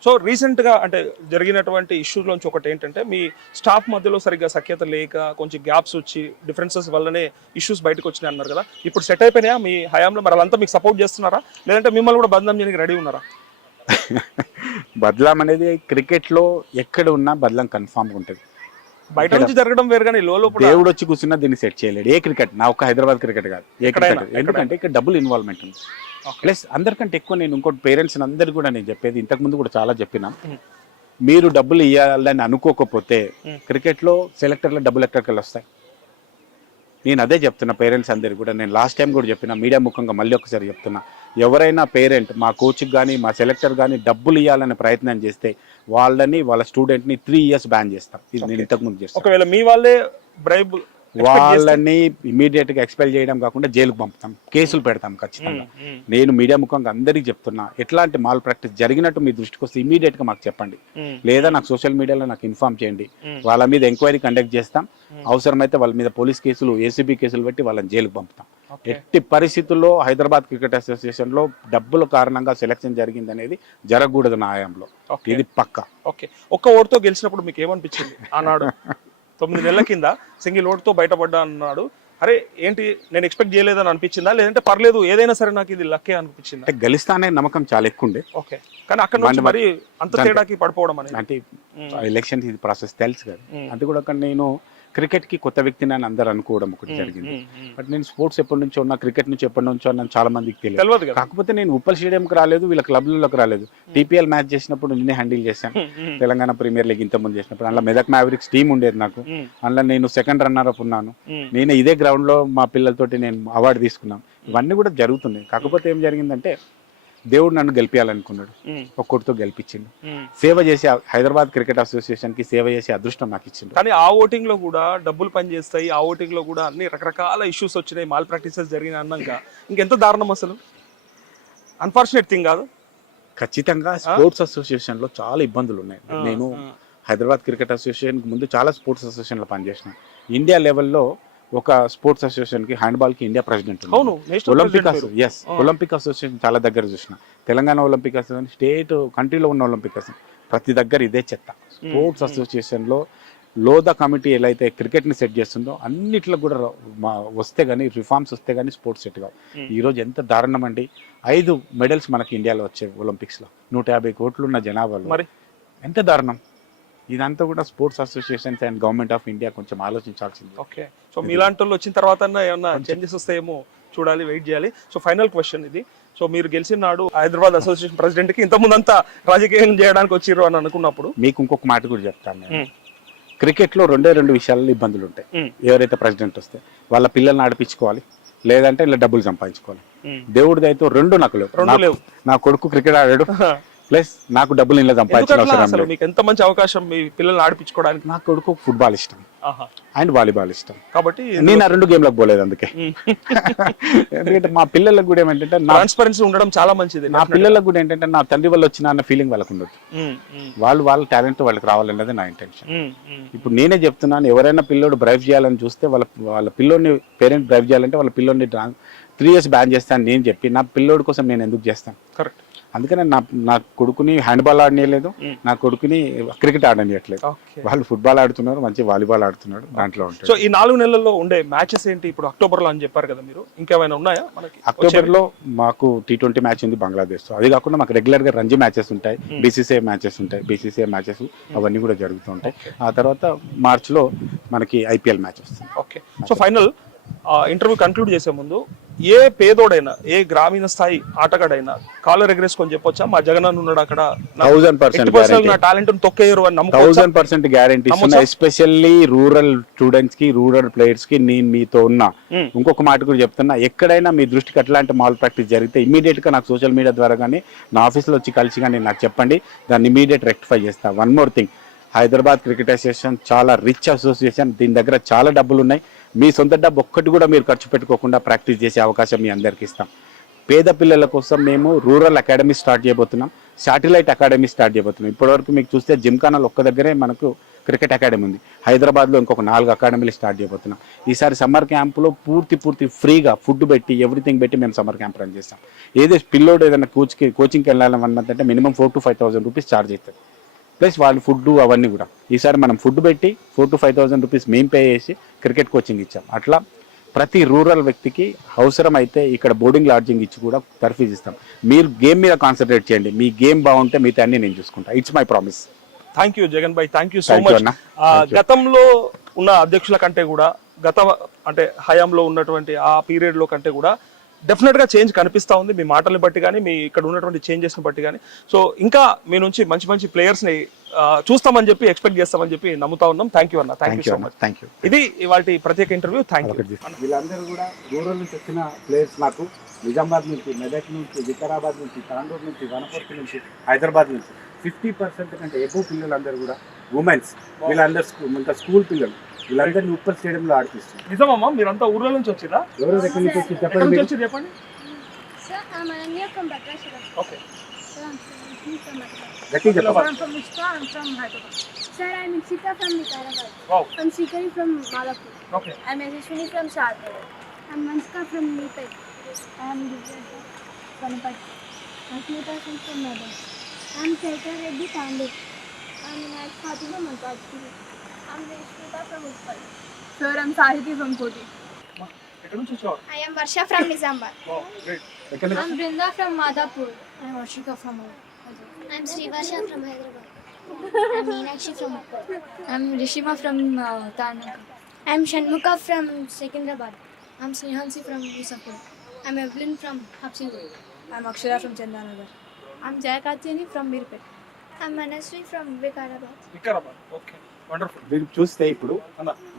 సో రీసెంట్ గా అంటే జరిగినటువంటి ఇష్యూస్ నుంచి ఒకటి ఏంటంటే మీ స్టాఫ్ మధ్యలో సరిగ్గా సఖ్యత లేక కొంచెం గ్యాప్స్ వచ్చి డిఫరెన్సెస్ వల్లనే ఇష్యూస్ బయటకు వచ్చినాయి అన్నారు కదా. ఇప్పుడు సెట్ అయిపోయినాయా మీ హయాంలో? మరి వాళ్ళంతా మీకు సపోర్ట్ చేస్తున్నారా, లేదంటే మిమ్మల్ని కూడా బదనాం చేయడానికి రెడీ ఉన్నారా? బదలాం అనేది క్రికెట్ లో ఎక్కడ ఉన్నా బదలాం కన్ఫామ్ ఉంటుంది. బయట నుంచి జరగడం వేరు, కానీ దేవుడు వచ్చి కూర్చున్నా దీన్ని సెట్ చేయలేడు. ఏ క్రికెట్, నా ఒక్క హైదరాబాద్ క్రికెట్ కాదు, ఏ క్రికెట్. ఎందుకంటే ఇక్కడ డబుల్ ఇన్వాల్వ్మెంట్ ఉంది. ప్లస్ అందరికంటే ఎక్కువ నేను ఇంకోటి పేరెంట్స్ అందరు కూడా నేను చెప్పేది, ఇంతకు ముందు కూడా చాలా చెప్పినా, మీరు డబ్బులు ఇవ్వాలని అనుకోకపోతే క్రికెట్ లో సెలెక్టర్ల డబ్బులు ఎక్కడికి వస్తాయి. నేను అదే చెప్తున్నా పేరెంట్స్ అందరికి కూడా. నేను లాస్ట్ టైం కూడా చెప్పిన, మీడియా ముఖంగా మళ్ళీ ఒకసారి చెప్తున్నా, ఎవరైనా పేరెంట్ మా కోచ్కి కానీ మా సెలెక్టర్ కానీ డబ్బులు ఇవ్వాలనే ప్రయత్నం చేస్తే వాళ్ళని వాళ్ళ స్టూడెంట్ని 3 years బ్యాన్ చేస్తాం. ఇది నేను ఇంతకుముందు చేస్తాను. ఒకవేళ మీ వాళ్ళే బ్రైబ్ వాళ్ళని ఇమీడియట్ గా ఎక్స్పెల్ చేయడం కాకుండా జైలుకు పంపుతాం, కేసులు పెడతాం ఖచ్చితంగా. నేను మీడియా ముఖంగా అందరికి చెప్తున్నా, ఎట్లాంటి మాల్ ప్రాక్టీస్ జరిగినట్టు మీ దృష్టికి వస్తే ఇమీడియట్ గా మాకు చెప్పండి, లేదా నాకు సోషల్ మీడియాలో నాకు ఇన్ఫార్మ్ చేయండి. వాళ్ళ మీద ఎంక్వైరీ కండక్ట్ చేస్తాం. అవసరమైతే వాళ్ళ మీద పోలీస్ కేసులు, ఏసీబీ కేసులు పెట్టి వాళ్ళని జైలుకు పంపుతాం. ఎట్టి పరిస్థితుల్లో హైదరాబాద్ క్రికెట్ అసోసియేషన్ లో డబ్బుల కారణంగా సెలక్షన్ జరిగింది అనేది జరగకూడదు నా హయాంలో. ఇది పక్కా. ఓకే, ఒక్క ఓటుతో గెలిచినప్పుడు మీకు ఏమనిపించింది ఆనాడు? 9 నెలల కింద సింగిల్ ఓటుతో బయటపడ్డా అన్నాడు. అరే ఏంటి, నేను ఎక్స్పెక్ట్ చేయలేదని అనిపించిందా, లేదంటే పర్లేదు ఏదైనా సరే నాకు ఇది లక్కే అనిపించింది? అంటే గెలుస్తానే నమ్మకం చాలా ఎక్కువ ఉండే. ఓకే, కానీ అక్కడ నుంచి మరి అంత తేడాకి పడిపోవడం అనేది అంటే ఎలక్షన్ ఇది ప్రాసెస్ తెలుసు కదా. అది కూడా నేను క్రికెట్ కి కొత్త వ్యక్తిని అని అందరు అనుకోవడం ఒకటి జరిగింది. బట్ నేను స్పోర్ట్స్ ఎప్పటి నుంచో ఉన్నా, క్రికెట్ నుంచి ఎప్పటి నుంచో ఉన్నాను, చాలా మందికి తెలియదు. కాకపోతే నేను ఉప్పల్ స్టేడియంకి రాలేదు, వీళ్ళ క్లబ్లలోకి రాలేదు. టీపీఎల్ మ్యాచ్ చేసినప్పుడు నేనే హ్యాండిల్ చేశాను. తెలంగాణ ప్రీమియర్ లీగ్ ఇంతకుముందు చేసినప్పుడు అందులో మెదక్ మ్యావరిక్స్ టీం ఉండేది నాకు. అందులో నేను సెకండ్ రన్నర్ అప్ ఉన్నాను. నేను ఇదే గ్రౌండ్ లో మా పిల్లలతోటి నేను అవార్డు తీసుకున్నాను. ఇవన్నీ కూడా జరుగుతున్నాయి. కాకపోతే ఏం జరిగిందంటే దేవుడు నన్ను గెలిపించాలనుకున్నాడు, ఒక్కటితో గెలిపించిండు. సేవ చేసే హైదరాబాద్ క్రికెట్ అసోసియేషన్ కి సేవ చేసే అదృష్టం నాకు ఇచ్చిండు. కానీ ఆ ఓటింగ్ లో కూడా డబ్బులు పనిచేస్తాయి, ఆ ఓటింగ్ లో కూడా అన్ని రకరకాల ఇష్యూస్ వచ్చినాయి, మాల్ ప్రాక్టీసెస్ జరిగినాయి అన్నాక ఇంకెంత దారుణం అసలు. అన్ఫార్చునేట్ థింగ్ కాదు. ఖచ్చితంగా స్పోర్ట్స్ అసోసియేషన్ లో చాలా ఇబ్బందులు ఉన్నాయి. నేను హైదరాబాద్ క్రికెట్ అసోసియేషన్ ముందు చాలా స్పోర్ట్స్ అసోసియేషన్ లో పనిచేసిన. ఇండియా లెవెల్లో ఒక స్పోర్ట్స్ అసోసియేషన్ కి, హ్యాండ్బాల్ కి ఇండియా ప్రెసిడెంట్. ఒలింపిక్ అసోసియేషన్ చాలా దగ్గర చూసిన. తెలంగాణ ఒలింపిక్ అసోసియేషన్, స్టేట్ కంట్రీలో ఉన్న ఒలింపిక్ అసోసియేషన్ ప్రతి దగ్గర ఇదే చెత్త. స్పోర్ట్స్ అసోసియేషన్లో లోదా కమిటీ ఎలా అయితే క్రికెట్ని సెట్ చేస్తుందో అన్నిట్లో కూడా వస్తే కానీ రిఫార్మ్స్ వస్తే కానీ స్పోర్ట్స్ సెట్ కావు. ఈరోజు ఎంత దారుణం అండి, 5 మెడల్స్ మనకి ఇండియాలో వచ్చాయి ఒలింపిక్స్లో, 150 కోట్లు ఉన్న జనాభాలో, మరి ఎంత దారుణం. ఇదంతా కూడా sports associations and government of India కొంచెం ఆలోచించాల్సింది. ఓకే, సో మీలాంటి వాళ్ళు వచ్చిన తర్వాత ఏమన్నా చేంజెస్ వస్తాయేమో చూడాలి, వెయిట్ చేయాలి. సో ఫైనల్ క్వశ్చన్ ఇది. సో మీరు గెలిచిన నాడు హైదరాబాద్ అసోసియేషన్ ప్రెసిడెంట్ కి ఇంతకుముందు అంతా రాజకీయం చేయడానికి వచ్చిర్రు అని అనుకున్నప్పుడు మీకు ఇంకొక మాట కూడా చెప్తాను నేను. క్రికెట్లో 2 విషయాల్లో ఇబ్బందులు ఉంటాయి. ఎవరైతే ప్రెసిడెంట్ వస్తే వాళ్ళ పిల్లల్ని ఆడిపించుకోవాలి, లేదంటే ఇలా డబ్బులు సంపాదించుకోవాలి. దేవుడి దయతో 2 నాకు లేవు. నా కొడుకు క్రికెట్ ఆడాడు, ప్లస్ నాకు డబ్బులు ఇలా సంపాదించాలి. మీకు ఎంత మంచి అవకాశం మీ పిల్లల్ని ఆడిపించుకోవడానికి. నా కొడుకు ఫుట్బాల్ ఇష్టం అండ్ వాలీబాల్ ఇష్టం, కాబట్టి నేను ఆ 2 గేమ్లకు పోలేదు. అందుకే ఎందుకంటే మా పిల్లలకు కూడా ఏమంటే ట్రాన్స్పరెన్సీ ఉండడం చాలా మంచిది. నా పిల్లలకు కూడా ఏంటంటే నా తండ్రి వల్ల వచ్చిన అన్న ఫీలింగ్ వాళ్ళకు ఉండదు. వాళ్ళ టాలెంట్ వాళ్ళకి రావాలన్నది నా ఇంటెన్షన్. ఇప్పుడు నేనే చెప్తున్నాను, ఎవరైనా పిల్లోడు డ్రైవ్ చేయాలని చూస్తే వాళ్ళ పిల్లోడిని పేరెంట్ డ్రైవ్ చేయాలంటే వాళ్ళ పిల్లోడిని 3 years బ్యాన్ చేస్తాను నేను చెప్పి, నా పిల్లోడి కోసం నేను ఎందుకు చేస్తాను? కరెక్ట్. అందుకనే నా కొడుకుని హ్యాండ్బాల్ ఆడనీయలేదు, నా కొడుకుని క్రికెట్ ఆడనీయట్లేదు. వాళ్ళు ఫుట్బాల్ ఆడుతున్నారు, మంచి వాలీబాల్ ఆడుతున్నాడు, దాంట్లో ఉంటారు. సో ఈ 4 నెలల్లో ఉండే మ్యాచెస్ ఏంటి? ఇప్పుడు అక్టోబర్ లో అని చెప్పారు కదా మీరు, ఇంకేమైనా ఉన్నాయా మనకి? అక్టోబర్ లో మాకు T20 మ్యాచ్ ఉంది బంగ్లాదేశ్ తో. అది కాకుండా మాకు రెగ్యులర్ గా రంజీ మ్యాచెస్ ఉంటాయి, BCCI మ్యాచెస్ ఉంటాయి, BCCI మ్యాచెస్ అవన్నీ కూడా జరుగుతూ ఉంటాయి. ఆ తర్వాత మార్చ్ లో మనకి IPL మ్యాచ్ వస్తుంది. Okay, so final interview conclude చేసే ముందు ఏ పేదోడైనా, ఏ గ్రామీణ స్థాయి ఆటగాడైనా కాలర్ ఎగరేసుకొని చెప్పొచ్చా మా జగన్ అన్న ఉన్నాడు అక్కడ, 1000% నా టాలెంట్ తొక్కేయరు అని 1000% గ్యారంటీ ఇస్తున్నా. ఎస్పెషల్లీ రూరల్ స్టూడెంట్స్ కి, రూరల్ ప్లేయర్స్ కి నేను మీతో ఉన్నా. ఇంకొక మాట కూడా చెప్తున్నా, ఎక్కడైనా మీ దృష్టికి అట్లాంటి మాల్ ప్రాక్టీస్ జరిగితే ఇమీడియట్ గా నాకు సోషల్ మీడియా ద్వారా కానీ నా ఆఫీస్లో వచ్చి కలిసి కానీ నాకు చెప్పండి, దాన్ని ఇమీడియట్ రెక్టిఫై చేస్తా. One more thing, Hyderabad cricket association చాలా రిచ్ అసోసియేషన్, దీని దగ్గర చాలా డబ్బులు ఉన్నాయి. మీ సొంత డబ్బు ఒక్కటి కూడా మీరు ఖర్చు పెట్టుకోకుండా ప్రాక్టీస్ చేసే అవకాశం మీ అందరికీ ఇస్తాం. పేద పిల్లల కోసం మేము రూరల్ అకాడమీ స్టార్ట్ చేయబోతున్నాం, శాటిలైట్ అకాడమీ స్టార్ట్ చేయబోతున్నాం. ఇప్పటివరకు మీకు చూస్తే జిమ్ఖానాలో ఒక్క దగ్గరే మనకు క్రికెట్ అకాడమీ ఉంది. హైదరాబాద్లో ఇంకొక 4 అకాడమీలు స్టార్ట్ చేయబోతున్నాం. ఈసారి సమ్మర్ క్యాంపులో పూర్తి ఫ్రీగా ఫుడ్ పెట్టి ఎవ్రీథింగ్ పెట్టి మేము సమ్మర్ క్యాంప్ రన్ చేస్తాం. ఏదో పిల్లోడు ఏదైనా కోచింగ్కి వెళ్ళాలన్నదంటే మినిమం 4,000 to 5,000 రూపీస్ ఛార్జ్ అవుతుంది, ప్లస్ వాళ్ళు ఫుడ్ అవన్నీ కూడా. ఈసారి మనం ఫుడ్ పెట్టి 4,000 to 5,000 రూపీస్ మేము పే చేసి క్రికెట్ కోచింగ్ ఇచ్చాం. అట్లా ప్రతి రూరల్ వ్యక్తికి అవసరం అయితే ఇక్కడ బోర్డింగ్ లాడ్జింగ్ ఇచ్చి కూడా తర్ఫీజ్ ఇస్తాం. మీరు గేమ్ మీద కాన్సన్ట్రేట్ చేయండి, మీ గేమ్ బాగుంటే మిగతా అన్ని నేను చూసుకుంటా. It's my promise. Thank you Jagan Bhai, thank you so much. గతంలో ఉన్న అధ్యక్షుల కంటే కూడా, అంటే హయాంలో ఉన్నటువంటి ఆ పీరియడ్ లో కంటే కూడా డెఫినెట్ గా చేంజ్ కనిపిస్తా ఉంది, మీ మాటల్ని బట్టి కానీ, మీ ఇక్కడ ఉన్నటువంటి చేంజెస్ ని బట్టి కానీ. సో ఇంకా మీ నుంచి మంచి ప్లేయర్స్ ని చూస్తామని చెప్పి, ఎక్స్పెక్ట్ చేస్తామని చెప్పి నమ్ముతా ఉన్నాం. థ్యాంక్ యూ అన్న, thank you so much. Thank you. ఇది ఇవాళ ప్రత్యేక ఇంటర్వ్యూ. Thank you. వీళ్ళందరూ కూడా రూరల్ నుంచి వచ్చిన ప్లేయర్స్, నాకు నిజామాబాద్ నుంచి, మెదక్ నుంచి, వికారాబాద్ నుంచి, తాండూరు నుంచి, వనపర్తి నుంచి, హైదరాబాద్ నుంచి 50% కంటే ఎక్కువ పిల్లలందరూ కూడా ఉమెన్స్. వీళ్ళందరూ ఇంకా స్కూల్ పిల్లలు, వీళ్ళందరినీ ఉప్పల్ స్టేడియంలో ఆడిపిస్తారు. నిజమమ్మా, మీరంతా ఊర్ల నుంచి వచ్చిరా? ఎవరు ఎక్కడి నుంచి వచ్చి చెప్పండి. చెప్పండి. గట్టిగా చెప్పండి. Sir, I'm Ikshita from Vikarabad. Wow. I'm Sikari from Malapur. Okay. I'm Yashwini from Sharpur. I'm Manska from Nipet. I'm Divya from Vanapati. I'm Smita from Medan. I'm Chaitra Reddy Tandur. I'm Nat Fatima from Malpati. I'm Rishmita from Uppal. Sir, I'm Sahiti from Koti. I am Varsha from Nizamabad. Wow, great. I'm Brinda from Madhapur. I'm Ashika from I'm Srivarsha from Hyderabad. I'm Meenakshi from Uppal. I'm Rishima from Tarnaka. I'm Shanmukha from Secunderabad. I'm Snehansi from Visapur. I'm Evelyn from Hapsingur. I'm Akshara from Chandanagar. I'm Jayakatini from Mirpet. I'm Manasri from Vikarabad. Okay, wonderful. మీరు చూస్తే ఇప్పుడు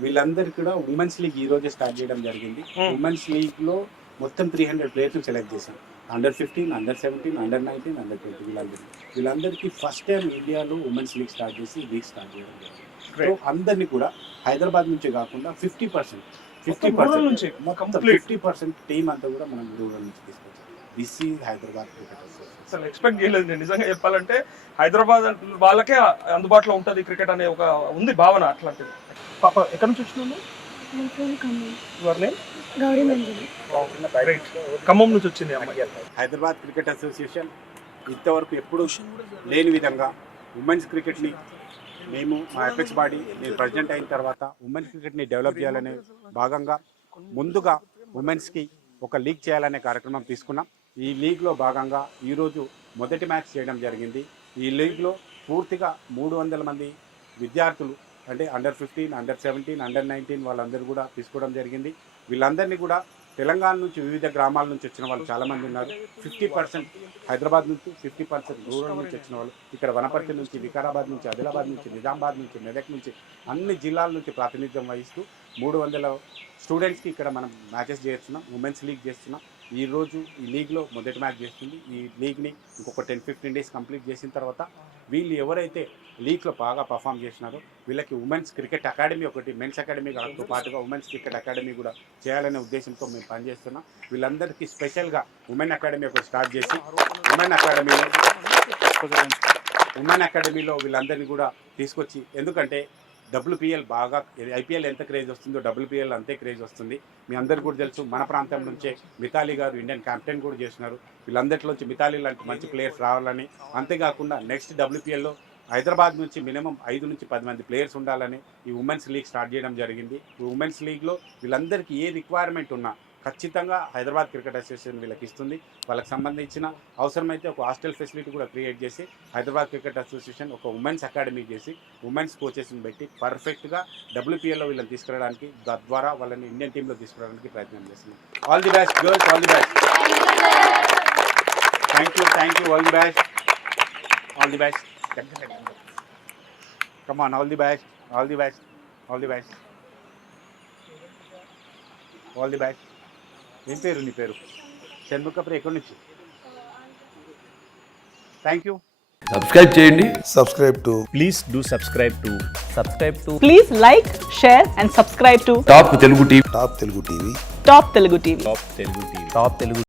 వీళ్ళందరికీ కూడా women's league ఈ రోజు start చేయడం జరిగింది. Women's league లో మొత్తం 300 ప్లేయర్స్ సెలెక్ట్ చేశాం. Under 15, Under 17, Under 19, Under 20 వీళ్ళందరికీ ఫస్ట్ టైం ఇండియాలో ఉమెన్స్ లీగ్ స్టార్ట్ చేసి లీగ్ స్టార్ట్ చేయడం జరిగింది. సో అందరినీ కూడా హైదరాబాద్ నుంచి కాకుండా 50% టీం అంతా కూడా మనం రూరల్ నుంచి తీసుకొచ్చాం. This is Hyderabad cricket association. అసలు ఎక్స్పెక్ట్ చేయలేదు నేను, నిజంగా చెప్పాలంటే. హైదరాబాద్ వాళ్ళకే అందుబాటులో ఉంటుంది క్రికెట్ అనే ఒక ఉంది భావన అట్లాంటిది. పాప ఎక్కడి నుంచి వచ్చినాను? Your name? Gauri Manjuli. Khammam నుంచి వచ్చింది అమ్మాయి. హైదరాబాద్ క్రికెట్ అసోసియేషన్ ఇంతవరకు ఎప్పుడు లేని విధంగా ఉమెన్స్ క్రికెట్ని మేము మా ఎపెక్స్ బాడీ నేను ప్రెసిడెంట్ అయిన తర్వాత ఉమెన్స్ క్రికెట్ని డెవలప్ చేయాలనే భాగంగా ముందుగా ఉమెన్స్కి ఒక లీగ్ చేయాలనే కార్యక్రమం తీసుకున్నాం. ఈ లీగ్లో భాగంగా ఈరోజు మొదటి మ్యాచ్ చేయడం జరిగింది. ఈ లీగ్లో పూర్తిగా 300 మంది విద్యార్థులు అంటే అండర్ 15, అండర్ 17, అండర్ 19 వాళ్ళందరూ కూడా తీసుకోవడం జరిగింది. వీళ్ళందరినీ కూడా తెలంగాణ నుంచి వివిధ గ్రామాల నుంచి వచ్చిన వాళ్ళు చాలామంది ఉన్నారు. 50% హైదరాబాద్ నుంచి, 50% రూరల్ నుంచి వచ్చిన వాళ్ళు, ఇక్కడ వనపర్తి నుంచి, వికారాబాద్ నుంచి, ఆదిలాబాద్ నుంచి, నిజామాబాద్ నుంచి, మెదక్ నుంచి అన్ని జిల్లాల నుంచి ప్రాతినిధ్యం వహిస్తూ 300 స్టూడెంట్స్కి ఇక్కడ మనం మ్యాచెస్ చేస్తున్నాం. ఉమెన్స్ లీగ్ చేస్తున్నాం. ఈరోజు ఈ లీగ్లో మొదటి మ్యాచ్ చేస్తుంది. ఈ లీగ్ని ఇంకొక 10-15 డేస్ కంప్లీట్ చేసిన తర్వాత వీళ్ళు ఎవరైతే లీగ్లో బాగా పర్ఫామ్ చేసినారో వీళ్ళకి ఉమెన్స్ క్రికెట్ అకాడమీ ఒకటి, మెన్స్ అకాడమీతో పాటుగా ఉమెన్స్ క్రికెట్ అకాడమీ కూడా చేయాలనే ఉద్దేశంతో మేము పనిచేస్తున్నాం. వీళ్ళందరికీ స్పెషల్గా ఉమెన్ అకాడమీ ఒకటి స్టార్ట్ చేసి ఉమెన్ అకాడమీలో వీళ్ళందరినీ కూడా తీసుకొచ్చి, ఎందుకంటే WPL బాగా IPL ఎంత క్రేజ్ వస్తుందో WPL అంతే క్రేజ్ వస్తుంది. మీ అందరికీ కూడా తెలుసు. మన ప్రాంతం నుంచే మిథాలీ గారు ఇండియన్ కెప్టెన్ కూడా చేస్తున్నారు. వీళ్ళందరిలోంచి మిథాలీ లాంటి మంచి ప్లేయర్స్ రావాలని, అంతేకాకుండా నెక్స్ట్ WPLలో హైదరాబాద్ నుంచి మినిమం 5 నుంచి 10 మంది ప్లేయర్స్ ఉండాలని ఈ ఉమెన్స్ లీగ్ స్టార్ట్ చేయడం జరిగింది. ఈ ఉమెన్స్ లీగ్లో వీళ్ళందరికీ ఏ రిక్వైర్మెంట్ ఉన్నా ఖచ్చితంగా హైదరాబాద్ క్రికెట్ అసోసియేషన్ వీళ్ళకి ఇస్తుంది. వాళ్ళకి సంబంధించిన అవసరమైతే ఒక హాస్టల్ ఫెసిలిటీ కూడా క్రియేట్ చేసి హైదరాబాద్ క్రికెట్ అసోసియేషన్ ఒక ఉమెన్స్ అకాడమీ చేసి ఉమెన్స్ కోచెస్ని పెట్టి పర్ఫెక్ట్గా WPLలో వీళ్ళని తీసుకురావడానికి, తద్వారా వాళ్ళని ఇండియన్ టీంలో తీసుకురావడానికి ప్రయత్నం చేస్తున్నాం. All the best girls, all the best. Thank you all the best, all the best. Come on, all the best, all the best, all the best, all the best. ఏం పేరు నీ పేరు? షణ్ముఖప్రియ. ఎక్కడి నుంచి? Thank you. సబ్స్క్రైబ్ చేయండి. Please do subscribe to Please like, share and subscribe to top Telugu TV. Top Telugu TV. Top Telugu TV.